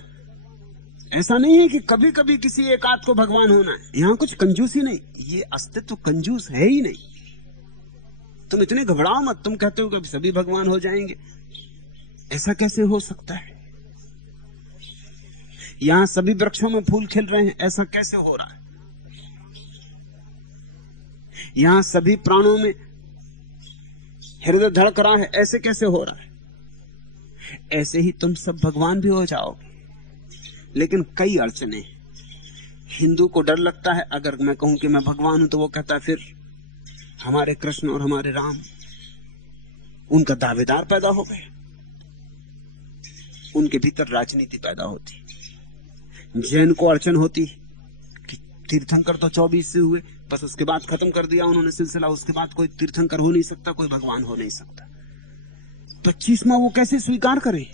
ऐसा नहीं है कि कभी कभी किसी एक आध को भगवान होना है। यहां कुछ कंजूसी नहीं, ये अस्तित्व कंजूस है ही नहीं। तुम इतने घबराओ मत। तुम कहते हो कि सभी भगवान हो जाएंगे, ऐसा कैसे हो सकता है? यहां सभी वृक्षों में फूल खिल रहे हैं, ऐसा कैसे हो रहा है? यहां सभी प्राणों में हृदय धड़क रहा है, ऐसे कैसे हो रहा है? ऐसे ही तुम सब भगवान भी हो जाओगे, लेकिन कई अड़चने। हिंदू को डर लगता है अगर मैं कहूं कि मैं भगवान हूं, तो वो कहता है फिर हमारे कृष्ण और हमारे राम, उनका दावेदार पैदा हो गए, उनके भीतर राजनीति पैदा होती। जैन को अड़चन होती कि तीर्थंकर तो 24 से हुए, बस उसके बाद खत्म कर दिया उन्होंने सिलसिला, उसके बाद कोई तीर्थंकर हो नहीं सकता, कोई भगवान हो नहीं सकता। 25वां वो कैसे स्वीकार करे?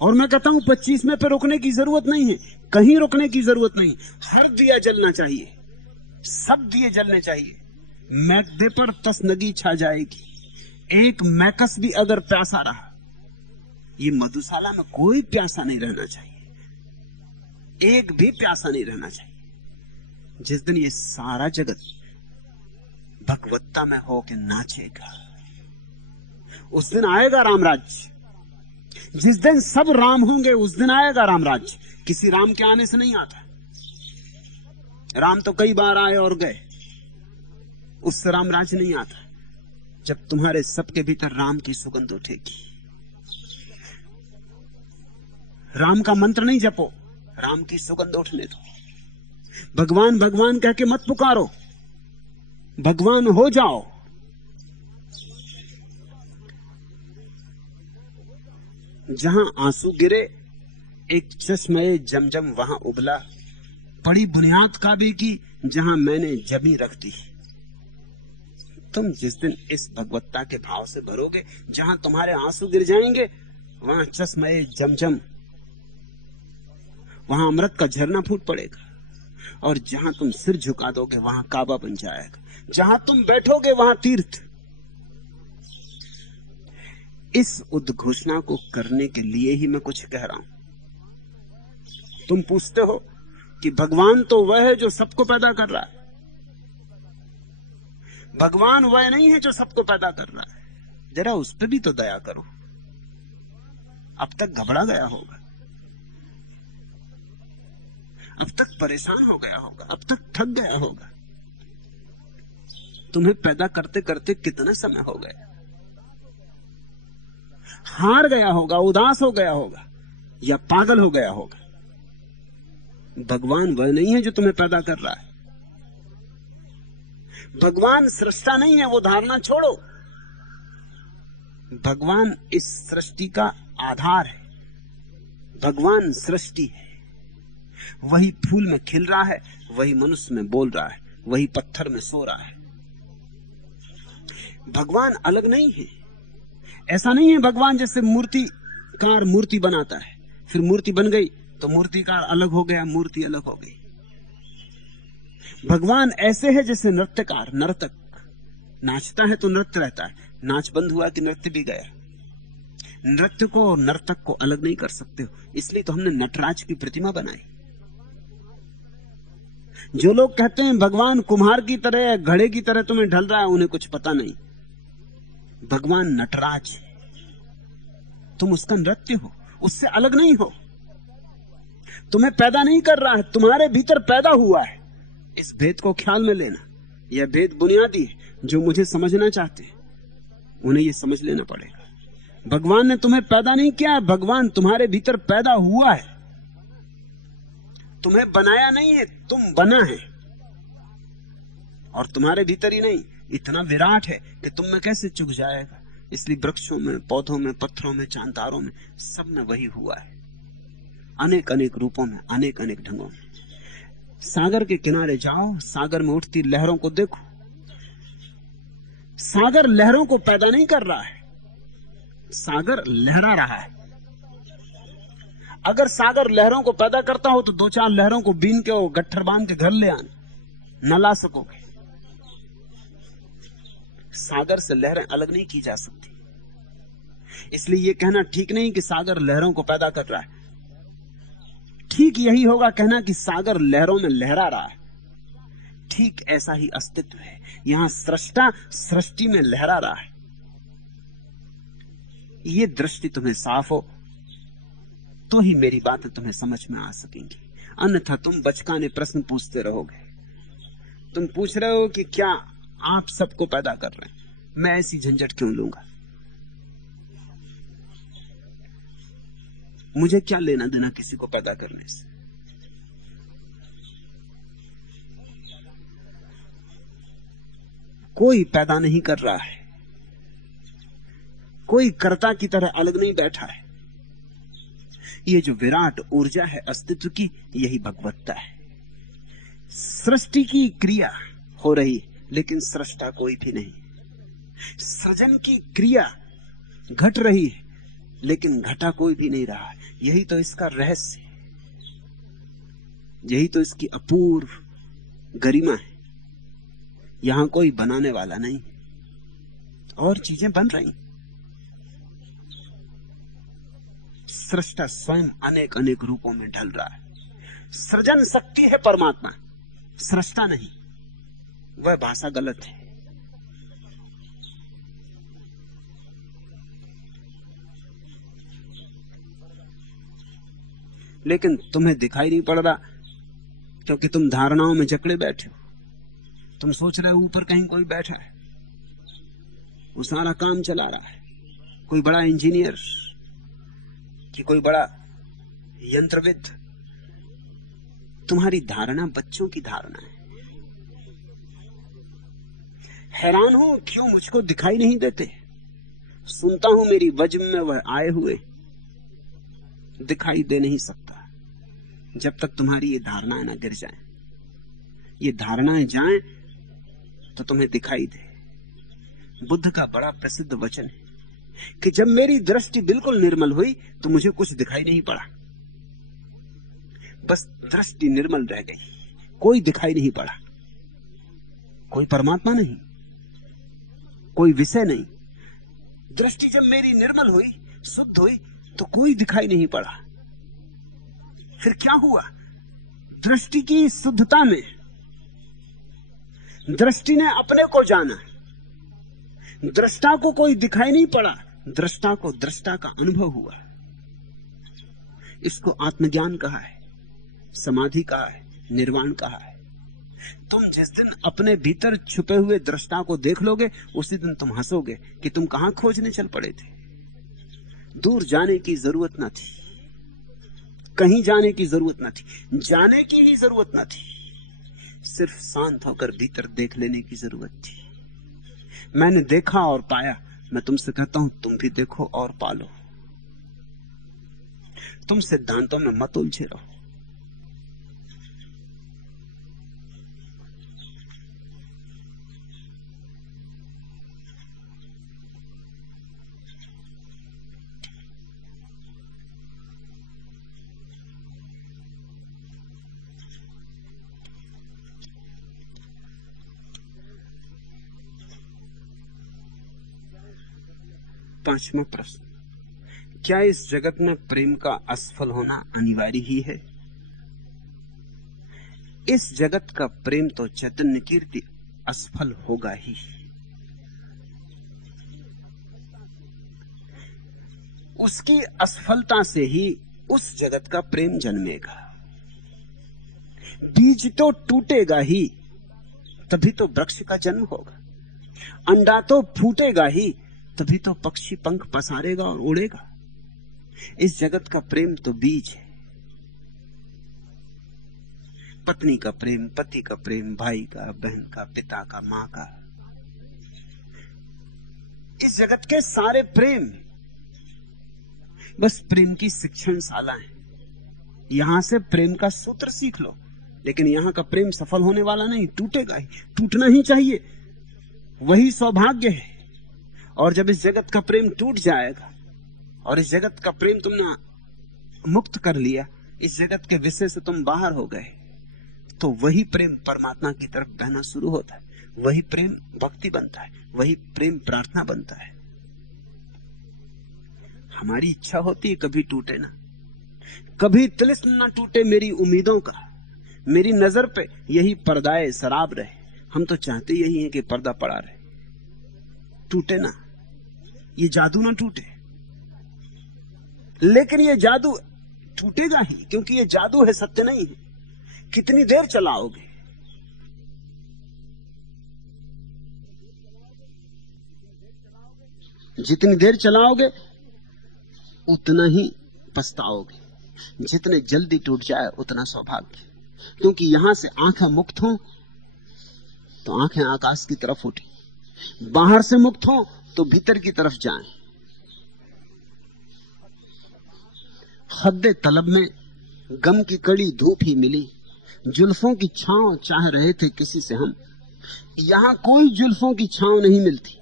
और मैं कहता हूं 25वें पे रुकने की जरूरत नहीं है, कहीं रुकने की जरूरत नहीं। हर दिया जलना चाहिए, सब दिए जलने चाहिए। मैकदे पर तसनगी छा जाएगी। एक मैकस भी अगर प्यासा रहा, ये मधुशाला में कोई प्यासा नहीं रहना चाहिए, एक भी प्यासा नहीं रहना चाहिए। जिस दिन ये सारा जगत भगवत्ता में होके नाचेगा, उस दिन आएगा रामराज्य। जिस दिन सब राम होंगे, उस दिन आएगा रामराज्य। किसी राम के आने से नहीं आता। राम तो कई बार आए और गए, उससे रामराज्य नहीं आता। जब तुम्हारे सबके भीतर राम की सुगंध उठेगी। राम का मंत्र नहीं जपो, राम की सुगंध उठने दो। भगवान भगवान कह के मत पुकारो, भगवान हो जाओ। जहां आंसू गिरे एक चश्मे जमजम वहां उबला, पड़ी बुनियाद काबे की जहां मैंने जमी रख दी। तुम जिस दिन इस भगवत्ता के भाव से भरोगे, जहां तुम्हारे आंसू गिर जाएंगे, वहां चश्मे जमजम, वहां अमृत का झरना फूट पड़ेगा। और जहां तुम सिर झुका दोगे, वहां काबा बन जाएगा। जहां तुम बैठोगे, वहां तीर्थ। इस उद्घोषणा को करने के लिए ही मैं कुछ कह रहा हूं। तुम पूछते हो कि भगवान तो वह है जो सबको पैदा कर रहा है। भगवान वह नहीं है जो सबको पैदा कर रहा है। जरा उस पर भी तो दया करो। अब तक घबरा गया होगा, अब तक परेशान हो गया होगा, अब तक थक गया होगा। तुम्हें पैदा करते करते कितना समय हो गया। हार गया होगा, उदास हो गया होगा, या पागल हो गया होगा। भगवान वह नहीं है जो तुम्हें पैदा कर रहा है। भगवान सृष्टा नहीं है, वो धारणा छोड़ो। भगवान इस सृष्टि का आधार है। भगवान सृष्टि है। वही फूल में खिल रहा है, वही मनुष्य में बोल रहा है, वही पत्थर में सो रहा है। भगवान अलग नहीं है। ऐसा नहीं है भगवान जैसे मूर्तिकार मूर्ति बनाता है, फिर मूर्ति बन गई तो मूर्तिकार अलग हो गया, मूर्ति अलग हो गई। भगवान ऐसे है जैसे नृत्यकार, नर्तक नाचता है तो नृत्य रहता है, नाच बंद हुआ कि नृत्य भी गया। नृत्य को और नर्तक को अलग नहीं कर सकते हो, इसलिए तो हमने नटराज की प्रतिमा बनाई। जो लोग कहते हैं भगवान कुम्हार की तरह, घड़े की तरह तुम्हें ढल रहा है, उन्हें कुछ पता नहीं। भगवान नटराज है, तुम उसका नृत्य हो, उससे अलग नहीं हो। तुम्हें पैदा नहीं कर रहा है, तुम्हारे भीतर पैदा हुआ है। इस भेद को ख्याल में लेना। यह भेद बुनियादी है। जो मुझे समझना चाहते हैं उन्हें यह समझ लेना पड़ेगा। भगवान ने तुम्हें पैदा नहीं किया है, भगवान तुम्हारे भीतर पैदा हुआ है। तुम्हें बनाया नहीं है, तुम बना है। और तुम्हारे भीतर ही नहीं, इतना विराट है कि तुम में कैसे चुक जाएगा। इसलिए वृक्षों में, पौधों में, पत्थरों में, चांतारों में, सब में वही हुआ है, अनेक अनेक रूपों में, अनेक अनेक ढंगों में। सागर के किनारे जाओ, सागर में उठती लहरों को देखो। सागर लहरों को पैदा नहीं कर रहा है, सागर लहरा रहा है। अगर सागर लहरों को पैदा करता हो तो दो चार लहरों को बीन के गट्ठर बांध के घर ले आना, न ला सकोगे। सागर से लहरें अलग नहीं की जा सकती। इसलिए यह कहना ठीक नहीं कि सागर लहरों को पैदा कर रहा है। ठीक यही होगा कहना कि सागर लहरों में लहरा रहा है। ठीक ऐसा ही अस्तित्व है। यहां सृष्टा सृष्टि में लहरा रहा है। ये दृष्टि तुम्हें साफ हो तो ही मेरी बातें तुम्हें समझ में आ सकेंगी, अन्यथा तुम बचकाने प्रश्न पूछते रहोगे। तुम पूछ रहे हो कि क्या आप सबको पैदा कर रहे हैं, मैं ऐसी झंझट क्यों लूंगा, मुझे क्या लेना देना किसी को पैदा करने से। कोई पैदा नहीं कर रहा है, कोई कर्ता की तरह अलग नहीं बैठा है। ये जो विराट ऊर्जा है अस्तित्व की, यही भगवत्ता है। सृष्टि की क्रिया हो रही लेकिन सृष्टा कोई भी नहीं। सृजन की क्रिया घट रही है लेकिन घटा कोई भी नहीं रहा। यही तो इसका रहस्य, यही तो इसकी अपूर्व गरिमा है। यहां कोई बनाने वाला नहीं, और चीजें बन रही। सृष्टा स्वयं अनेक अनेक रूपों में ढल रहा है। सृजन शक्ति है परमात्मा, सृष्टा नहीं। वह भाषा गलत है। लेकिन तुम्हें दिखाई नहीं पड़ रहा क्योंकि तुम धारणाओं में जकड़े बैठे हो। तुम सोच रहे हो ऊपर कहीं कोई बैठा है, वो सारा काम चला रहा है, कोई बड़ा इंजीनियर कि कोई बड़ा यंत्रविद। तुम्हारी धारणा बच्चों की धारणा है। हैरान हो क्यों मुझको दिखाई नहीं देते। सुनता हूं मेरी वज्र में वह आए हुए, दिखाई दे नहीं सकता जब तक तुम्हारी ये धारणाएं ना गिर जाएं। ये धारणाएं जाएं तो तुम्हें दिखाई दे। बुद्ध का बड़ा प्रसिद्ध वचन है कि जब मेरी दृष्टि बिल्कुल निर्मल हुई तो मुझे कुछ दिखाई नहीं पड़ा। बस दृष्टि निर्मल रह गई, कोई दिखाई नहीं पड़ा। कोई परमात्मा नहीं, कोई विषय नहीं। दृष्टि जब मेरी निर्मल हुई, शुद्ध हुई, तो कोई दिखाई नहीं पड़ा। फिर क्या हुआ? दृष्टि की शुद्धता में दृष्टि ने अपने को जाना। दृष्टा को कोई दिखाई नहीं पड़ा, दृष्टा को दृष्टा का अनुभव हुआ। इसको आत्मज्ञान कहा है, समाधि कहा है, निर्वाण कहा है। तुम जिस दिन अपने भीतर छुपे हुए दृष्टा को देख लोगे, उसी दिन तुम हंसोगे कि तुम कहां खोजने चल पड़े थे। दूर जाने की जरूरत न थी, कहीं जाने की जरूरत न थी, जाने की ही जरूरत न थी। सिर्फ शांत होकर भीतर देख लेने की जरूरत थी। मैंने देखा और पाया। मैं तुमसे कहता हूं तुम भी देखो और पालो। तुम सिद्धांतों में मत उलझे रहो। पांचवा प्रश्न, क्या इस जगत में प्रेम का असफल होना अनिवार्य ही है? इस जगत का प्रेम तो चैतन्य कीर्ति असफल होगा ही। उसकी असफलता से ही उस जगत का प्रेम जन्मेगा। बीज तो टूटेगा ही, तभी तो वृक्ष का जन्म होगा। अंडा तो फूटेगा ही, तभी तो पक्षी पंख पसारेगा और उड़ेगा। इस जगत का प्रेम तो बीज है। पत्नी का प्रेम, पति का प्रेम, भाई का, बहन का, पिता का, मां का, इस जगत के सारे प्रेम बस प्रेम की शिक्षणशाला है। यहां से प्रेम का सूत्र सीख लो, लेकिन यहां का प्रेम सफल होने वाला नहीं, टूटेगा ही, टूटना ही चाहिए, वही सौभाग्य है। और जब इस जगत का प्रेम टूट जाएगा और इस जगत का प्रेम तुमने मुक्त कर लिया, इस जगत के विषय से तुम बाहर हो गए, तो वही प्रेम परमात्मा की तरफ बहना शुरू होता है, वही प्रेम भक्ति बनता है, वही प्रेम प्रार्थना बनता है। हमारी इच्छा होती है कभी टूटे ना, कभी तिलिस्म ना टूटे मेरी उम्मीदों का, मेरी नजर पे यही पर्दाए शराब रहे। हम तो चाहते यही है कि पर्दा पड़ा रहे, टूटे ना, ये जादू ना टूटे। लेकिन ये जादू टूटेगा ही, क्योंकि ये जादू है, सत्य नहीं है। कितनी देर चलाओगे? जितनी देर चलाओगे उतना ही पछताओगे। जितने जल्दी टूट जाए उतना सौभाग्य, क्योंकि यहां से आंखें मुक्त हों तो आंखें आकाश की तरफ उठी, बाहर से मुक्त हों तो भीतर की तरफ जाएं। हद्दे तलब में गम की कड़ी धूप ही मिली, जुल्फों की छांव चाह रहे थे किसी से हम। यहां कोई जुल्फों की छांव नहीं मिलती,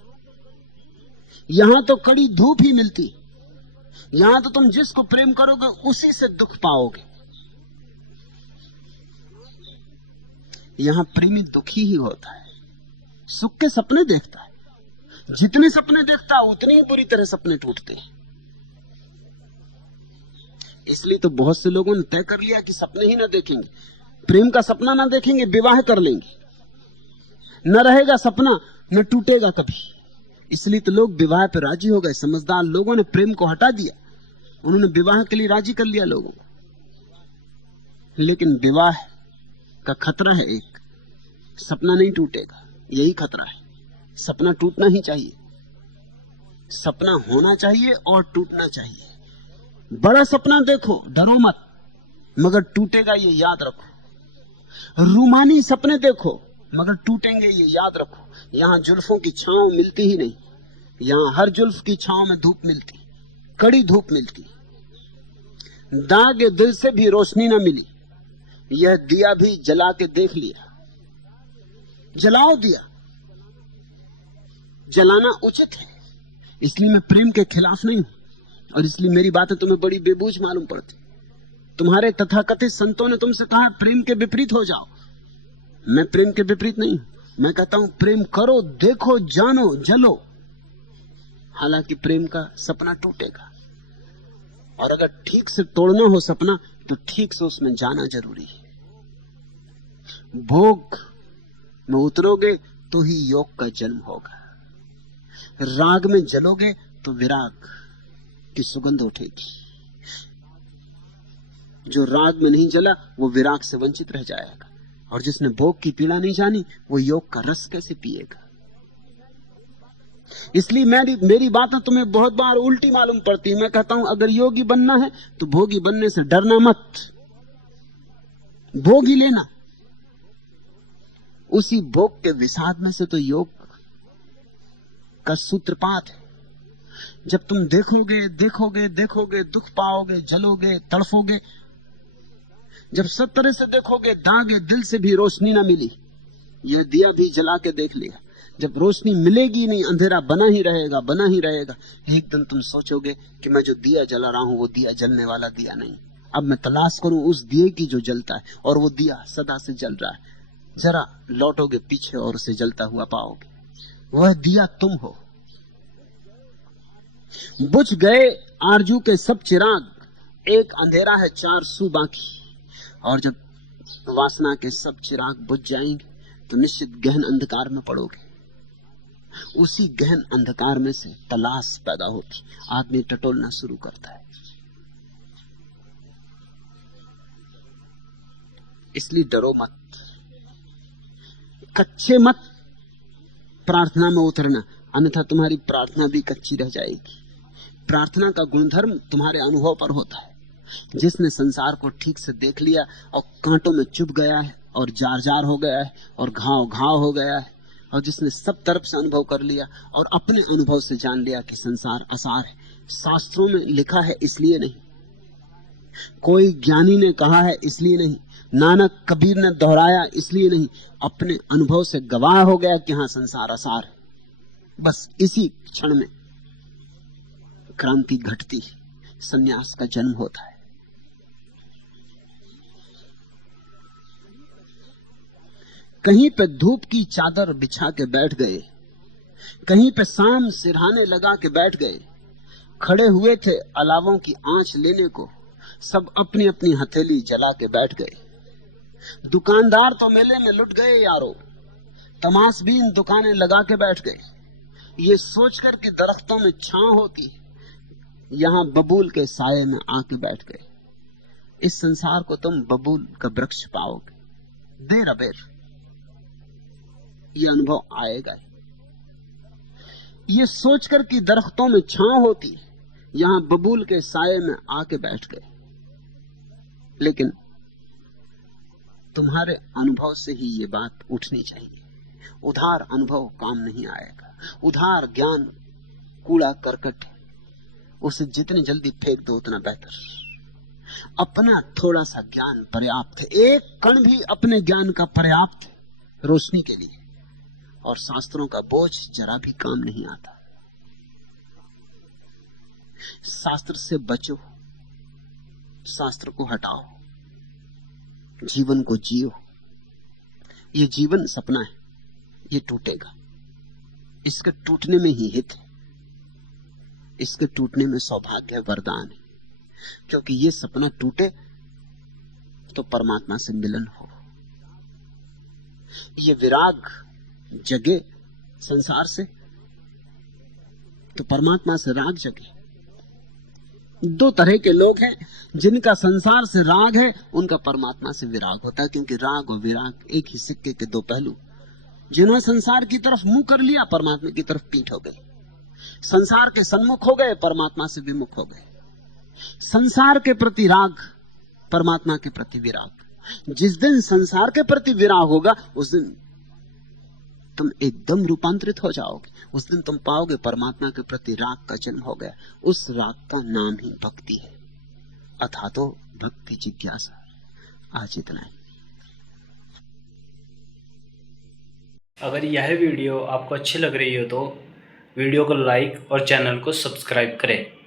यहां तो कड़ी धूप ही मिलती। यहां तो तुम जिसको प्रेम करोगे उसी से दुख पाओगे। यहां प्रेमी दुखी ही होता है, सुख के सपने देखता है। जितने सपने देखता है उतनी ही बुरी तरह सपने टूटते हैं। इसलिए तो बहुत से लोगों ने तय कर लिया कि सपने ही ना देखेंगे, प्रेम का सपना ना देखेंगे, विवाह कर लेंगे, न रहेगा सपना, न टूटेगा कभी। इसलिए तो लोग विवाह पर राजी हो गए। समझदार लोगों ने प्रेम को हटा दिया, उन्होंने विवाह के लिए राजी कर लिया लोगों को। लेकिन विवाह का खतरा है एक, सपना नहीं टूटेगा, यही खतरा है। सपना टूटना ही चाहिए, सपना होना चाहिए और टूटना चाहिए। बड़ा सपना देखो, डरो मत, मगर टूटेगा ये याद रखो। रूमानी सपने देखो, मगर टूटेंगे ये याद रखो। यहां जुल्फों की छांव मिलती ही नहीं, यहां हर जुल्फ की छांव में धूप मिलती, कड़ी धूप मिलती। दाग दिल से भी रोशनी न मिली, यह दिया भी जला के देख लिया। जलाओ दिया, जलाना उचित है। इसलिए मैं प्रेम के खिलाफ नहीं हूं, और इसलिए मेरी बातें तुम्हें बड़ी बेबूझ मालूम पड़ती। तुम्हारे तथाकथित संतों ने तुमसे कहा प्रेम के विपरीत हो जाओ। मैं प्रेम के विपरीत नहीं हूं, मैं कहता हूं प्रेम करो, देखो, जानो, जलो। हालांकि प्रेम का सपना टूटेगा, और अगर ठीक से तोड़ना हो सपना तो ठीक से उसमें जाना जरूरी है। भोग में उतरोगे तो ही योग का जन्म होगा। राग में जलोगे तो विराग की सुगंध उठेगी। जो राग में नहीं जला वो विराग से वंचित रह जाएगा, और जिसने भोग की पीड़ा नहीं जानी वो योग का रस कैसे पिएगा। इसलिए मेरी बातें तुम्हें बहुत बार उल्टी मालूम पड़ती। मैं कहता हूं अगर योगी बनना है तो भोगी बनने से डरना मत, भोग ही लेना। उसी भोग के विषाद में से तो योग का सूत्रपात है। जब तुम देखोगे देखोगे देखोगे, दुख पाओगे, जलोगे, तड़फोगे। जब सब तरह से देखोगे, दागे दिल से भी रोशनी ना मिली, यह दिया भी जला के देख लिया। जब रोशनी मिलेगी नहीं, अंधेरा बना ही रहेगा, बना ही रहेगा। एक दिन तुम सोचोगे कि मैं जो दिया जला रहा हूं वो दिया जलने वाला दिया नहीं, अब मैं तलाश करूं उस दिए की जो जलता है, और वो दिया सदा से जल रहा है। जरा लौटोगे पीछे और उसे जलता हुआ पाओगे। वह दिया तुम हो। बुझ गए आरजू के सब चिराग, एक अंधेरा है 4 सू बाकी। और जब वासना के सब चिराग बुझ जाएंगे तो निश्चित गहन अंधकार में पड़ोगे। उसी गहन अंधकार में से तलाश पैदा होती, आदमी टटोलना शुरू करता है। इसलिए डरो मत, कच्चे मत प्रार्थना में उतरना, अन्यथा तुम्हारी प्रार्थना भी कच्ची रह जाएगी। प्रार्थना का गुणधर्म तुम्हारे अनुभव पर होता है। जिसने संसार को ठीक से देख लिया और कांटों में चुभ गया है और जार जार हो गया है और घाव घाव हो गया है, और जिसने सब तरफ से अनुभव कर लिया और अपने अनुभव से जान लिया कि संसार असार है, शास्त्रों में लिखा है इसलिए नहीं, कोई ज्ञानी ने कहा है इसलिए नहीं, नानक कबीर ने दोहराया इसलिए नहीं, अपने अनुभव से गवाह हो गया कि हां संसार असार है। बस इसी क्षण में क्रांति घटती, संन्यास का जन्म होता है। कहीं पे धूप की चादर बिछा के बैठ गए, कहीं पे शाम सिरहाने लगा के बैठ गए, खड़े हुए थे अलावों की आंच लेने को, सब अपनी अपनी हथेली जला के बैठ गए। दुकानदार तो मेले में लुट गए यारो, तमाशबीन दुकानें लगा के बैठ गए, ये सोचकर कि दरख्तों में छांव होती, यहां बबूल के साये में आके बैठ गए। इस संसार को तुम बबूल का वृक्ष पाओगे, देर अबेर ये अनुभव आएगा। ये सोचकर कि दरख्तों में छांव होती, यहां बबूल के साये में आके बैठ गए। लेकिन तुम्हारे अनुभव से ही ये बात उठनी चाहिए। उधार अनुभव काम नहीं आएगा, उधार ज्ञान कूड़ा करकट है, उसे जितनी जल्दी फेंक दो उतना बेहतर। अपना थोड़ा सा ज्ञान पर्याप्त है, एक कण भी अपने ज्ञान का पर्याप्त है रोशनी के लिए, और शास्त्रों का बोझ जरा भी काम नहीं आता। शास्त्र से बचो, शास्त्र को हटाओ, जीवन को जियो। ये जीवन सपना है, ये टूटेगा, इसके टूटने में ही हित है, इसके टूटने में सौभाग्य वरदान है, क्योंकि ये सपना टूटे तो परमात्मा से मिलन हो। ये विराग जगे संसार से तो परमात्मा से राग जगे। दो तरह के लोग हैं, जिनका संसार से राग है उनका परमात्मा से विराग होता है, क्योंकि राग और विराग एक ही सिक्के के दो पहलू। जिन्होंने संसार की तरफ मुंह कर लिया, परमात्मा की तरफ पीठ हो गई। संसार के सन्मुख हो गए, परमात्मा से विमुख हो गए। संसार के प्रति राग, परमात्मा के प्रति विराग। जिस दिन संसार के प्रति विराग होगा उस दिन तुम एकदम रूपांतरित हो जाओगे। उस दिन तुम पाओगे परमात्मा के प्रति राग का जन्म हो गया। उस राग का नाम ही भक्ति है। अथा तो भक्ति जिज्ञासा। आज इतना ही। अगर यह वीडियो आपको अच्छी लग रही हो तो वीडियो को लाइक और चैनल को सब्सक्राइब करें।